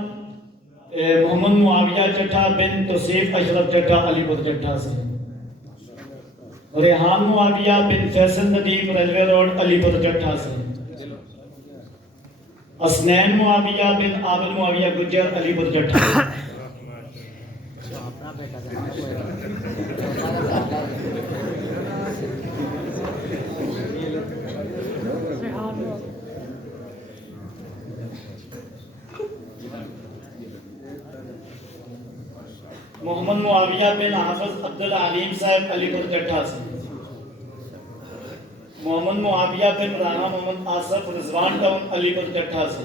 محمد معاویہ چٹھا بن توصیف اشرف چٹھا علی پور چٹھا سے. ریحان معاویہ بن فیصل ندیم ریلوے روڈ علی پور چٹھا سے. اسنین معاویہ بن عامر معاویہ گجر علی پور چٹھا سے. محمد معاویہ بن حافظ عبدالعلیم صاحب علی پور چٹھا سے. محمد معاویہ بن رانا محمد آصف رضوان ٹاؤن علی پور چٹھا سے.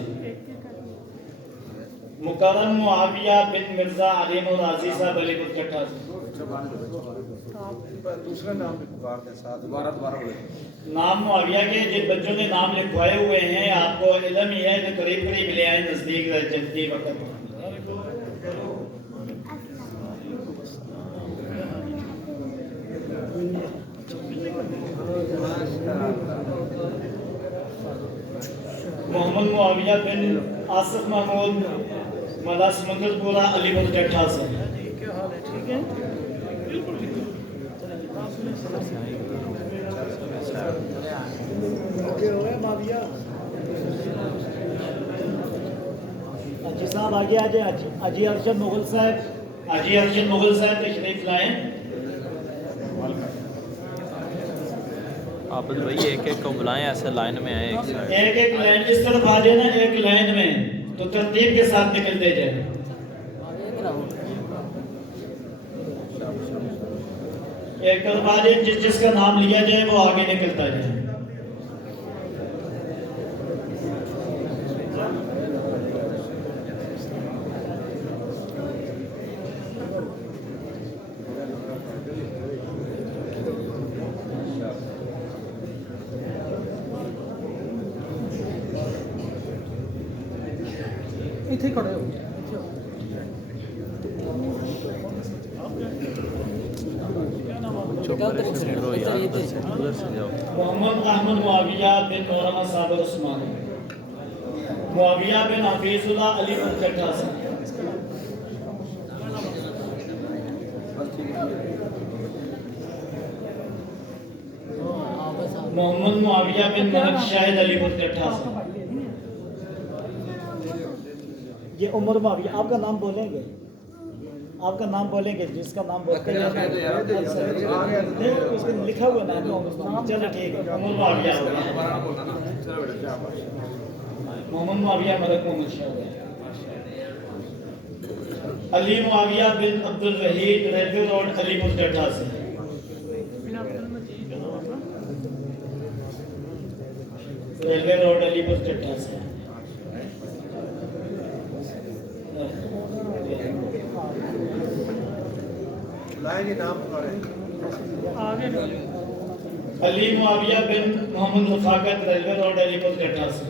مکرم معاویہ بن مرزا علیم الرازی صاحب علی پور چٹھا سے. نام معاویہ کے جن بچوں نے نام لکھوائے ہوئے ہیں آپ کو علم ہی ہے کہ قریب قریب لے آئے نزدیک جلدی وقت. محمد معاویہ بن آصف محمود ملا سمندر پورا علی پور چٹھا سے. حاجی صاحب آگے آ جائیں. حاجی ارشد مغل صاحب, حاجی ارشد مغل صاحب تشریف لائیں. آپ بھائی ایک ایک کو بلائیں, ایسے لائن میں آئے, ایک ایک لائن اس طرف آ جائے نا, ایک لائن میں تو ترتیب کے ساتھ نکلتے جائیں. ایک طرف آ جائے, جس جس کا نام لیا جائے وہ آگے نکلتا جائے. محمد احمد معاویہ بن مولانا صابر عثمان, معاویہ بن حفیظ اللہ علی پور چٹھا سے. محمد معاویہ بن ملک شاہد علی پور چٹھا سے. یہ عمر معاویہ, آپ کا نام بولیں گے, آپ کا نام بولیں گے, جس کا نام بولتے ہیں اس میں لکھا ہوا نام. چلو ٹھیک ہے, عمر معاویہ ہو گیا. محمد معاویہ ملک محمد شاہد. علی معاویہ بن عبد الوحید ریلوے روڈ علی پور چٹھا سے. ریلوے روڈ علی پور چٹھا سے. علی معاویہ بن محمد رفاقت ریلوے روڈ علی پور کٹھا سے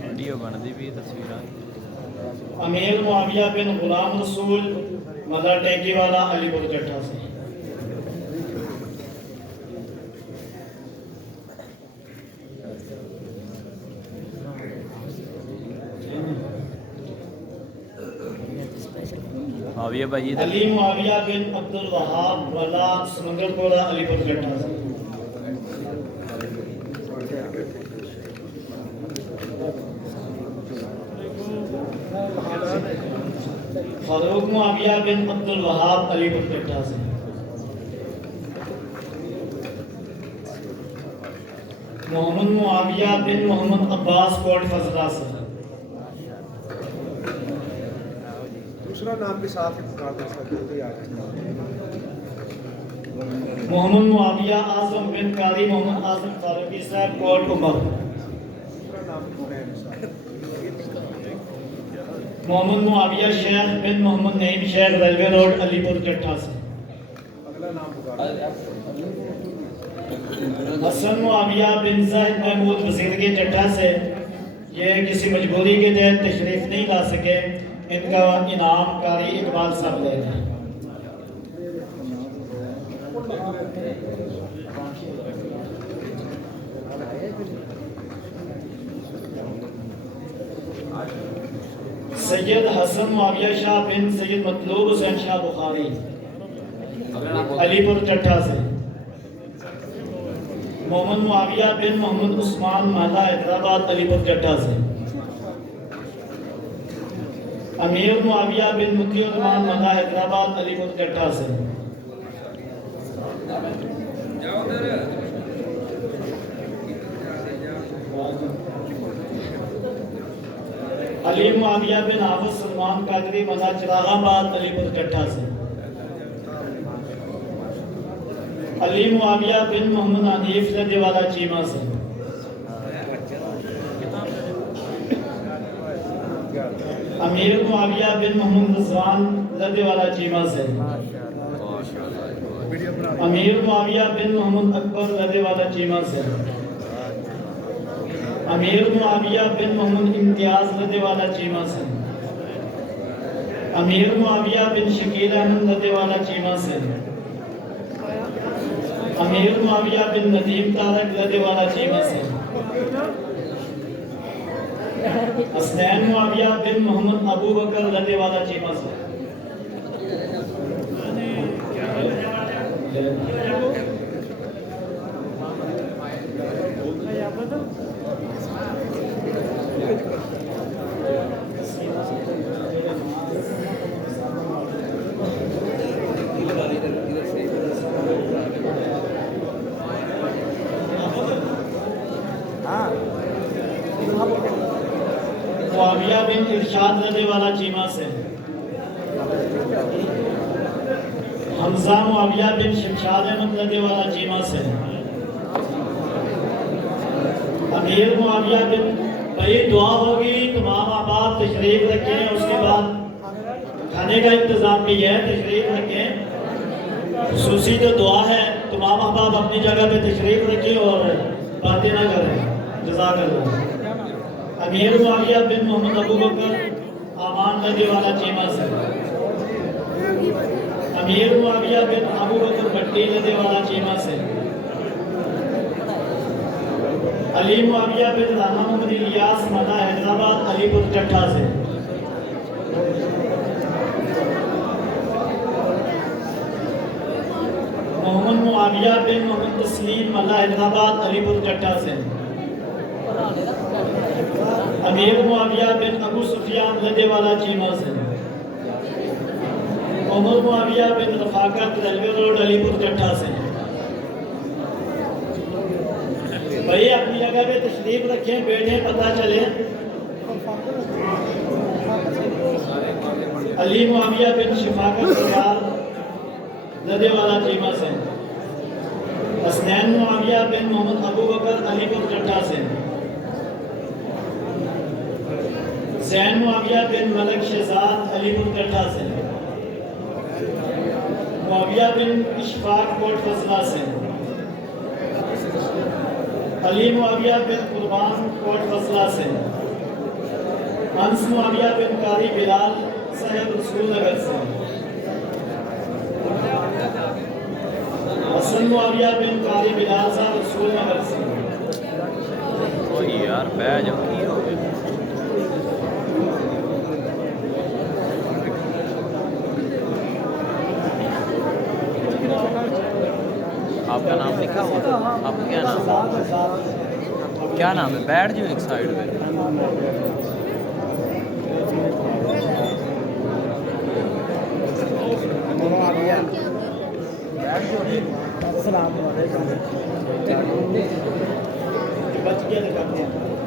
ویڈیو بنتی بھی تصویر امیر معاویہ بن غلام رسول مدر ٹینکی والا علی پور کٹھا سے معاویہ بھائی علی معاویہ بن عبد الوہاب والا سمندر پورا علی پور کٹھا سے فاروق معاویہ بن عبد الوہاب علی پور کٹھا سے محمد معاویہ بن محمد عباس کوٹ فضلہ سے دوسرا نام بھی ساتھ ہی پکار دیں کوئی آ جائے محمد معاویہ اعظم بن قاضی محمد اعظم فاروقی صاحب کوٹ عمر دوسرا نام بھی محمد معاویہ شیخ بن محمد نعیم شیخ ریلوے روڈ علی پور کٹھا سے اگلا نام پکار حسن معاویہ بن زاہد محمود وزیر کے چٹھا سے یہ کسی مجبوری کے تحت تشریف نہیں لا سکے ان کا انعام قاری اقبال صاحب لے گا سید حسن معاویہ شاہ بن سید مطلوب حسین شاہ بخاری علی پور چٹھا سے محمد معاویہ بن محمد عثمان محلہ حیدرآباد علی پور چٹھا سے امیر معاویہ بن مطیع الرحمان محلہ حیدرآباد علی پور چٹھا سے علی معاویہ بن حافظ سلمان قادری محلہ چراغ آباد علی پور چٹھا سے علی معاویہ بن محمد حنیف لدے والا چیمہ سے امیر معاویہ بن محمد رضوان لدے والا چیمہ سے امیر معاویہ بن محمد اکبر لدے والا چیمہ سے امیر معاویہ بن محمد امتیاز لدے والا چیمہ سے امیر معاویہ بن شکیل احمد لدے والا چیمہ سے امیر معاویہ بن ندیم طارق لدے والا چیمہ سے حسنین معاویہ بن محمد ابو بکر لدے والا چیمہ سے معاویہ بن ارشاد لدے والا چیمہ سے حمزہ معاویہ بن شمشاد احمد لدے والا چیمہ سے امیر معاویہ بن بھائی دعا ہوگی تمام احباب تشریف رکھیں اس کے بعد کھانے کا انتظام بھی ہے تشریف رکھیں خصوصی جو دعا ہے تمام احباب اپنی جگہ پہ تشریف رکھیں اور باتیں نہ کریں جزاک اللہ امیر معاویہ بن محمد ابو بکر امان لدے والا چیمہ سے امیر معاویہ بن ابو بکر بھٹی لدے والا چیمہ سے علی معاویہ بن رانا محمد الیاس محلہ حیدرآباد علی پور چٹھا سے محمد معاویہ بن محمد تسلیم محلہ حیدرآباد علی پور چٹھا سے امیر معاویہ بن ابو سفیان لدے والا چیمہ سے عمر معاویہ بن رفاقت ریلوے روڈ علی پور چٹھا سے بھائی اپنی جگہ پہ تشریف رکھیں بیٹھیں پتہ چلے علی معاویہ بن شفاقت ریال لدے والا چیمہ سے حسنین معاویہ بن محمد ابو بکر علی پور کٹھا سے، زین معاویہ بن ملک شہزاد علی پور کٹھا سے، معاویہ بن اشفاق کوٹ فضلہ سے، علی معاویہ بن قربان کوٹ فضلہ سے، انس معاویہ بن قاری بلال صاحب رسول نگر سے، حسن معاویہ بن قاری بلال صاحب رسول نگر سے، یار بہ جاؤ کی ہو گیا آپ کا نام لکھا ہوا آپ کا کیا نام ہے بیٹھ جاؤ ایک سائڈ پہ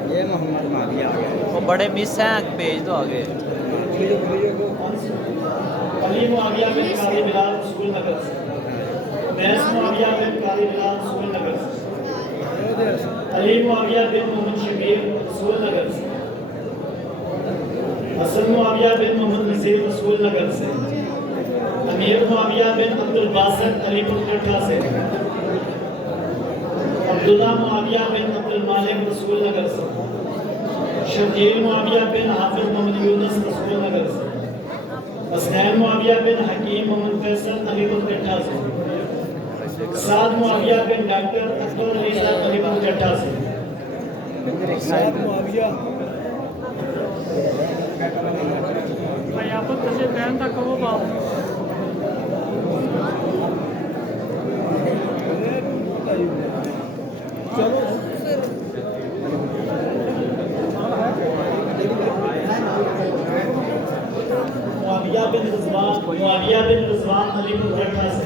یہ محمد معاویہ آ گیا وہ بڑے مس ہیں بھیج دو آگے علی معاویہ بن قاری بلال رسول نگر سے، میس معاویہ بن قاری بلال رسول نگر سے، علی معاویہ بن محمد شبیر رسول نگر سے، حسن معاویہ بن محمد نصیر رسول نگر سے، امیر معاویہ بن عبد الباسط علی پور کٹھا سے، عبداللہ معاویہ بن عبد المالک رسول نگر سے، شرجیل معاویہ بن حافظ محمد یونس رسول نگر سے، حسنین معاویہ بن حکیم محمد فیصل علی پور کٹھا سے، سعد معاویہ بن ڈاکٹر اکبر علی صاحب علی پور کٹھا سے، سعد معاویہ معاویہ بن رضوان علی پور کٹھا سے،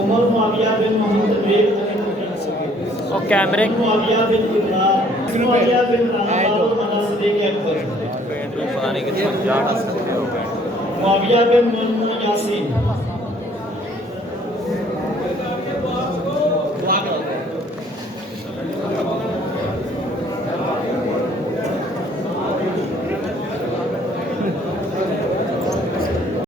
عمر معاویہ بن محمد امیر علی پور کٹھا سے، اور کیمرے معاویہ بن ابراہیم معاویہ بن رحمۃ صدیق اکبر، پتہ نہیں کہ سمجھا نہ سکتے ہو معاویہ بن منمون یاسین،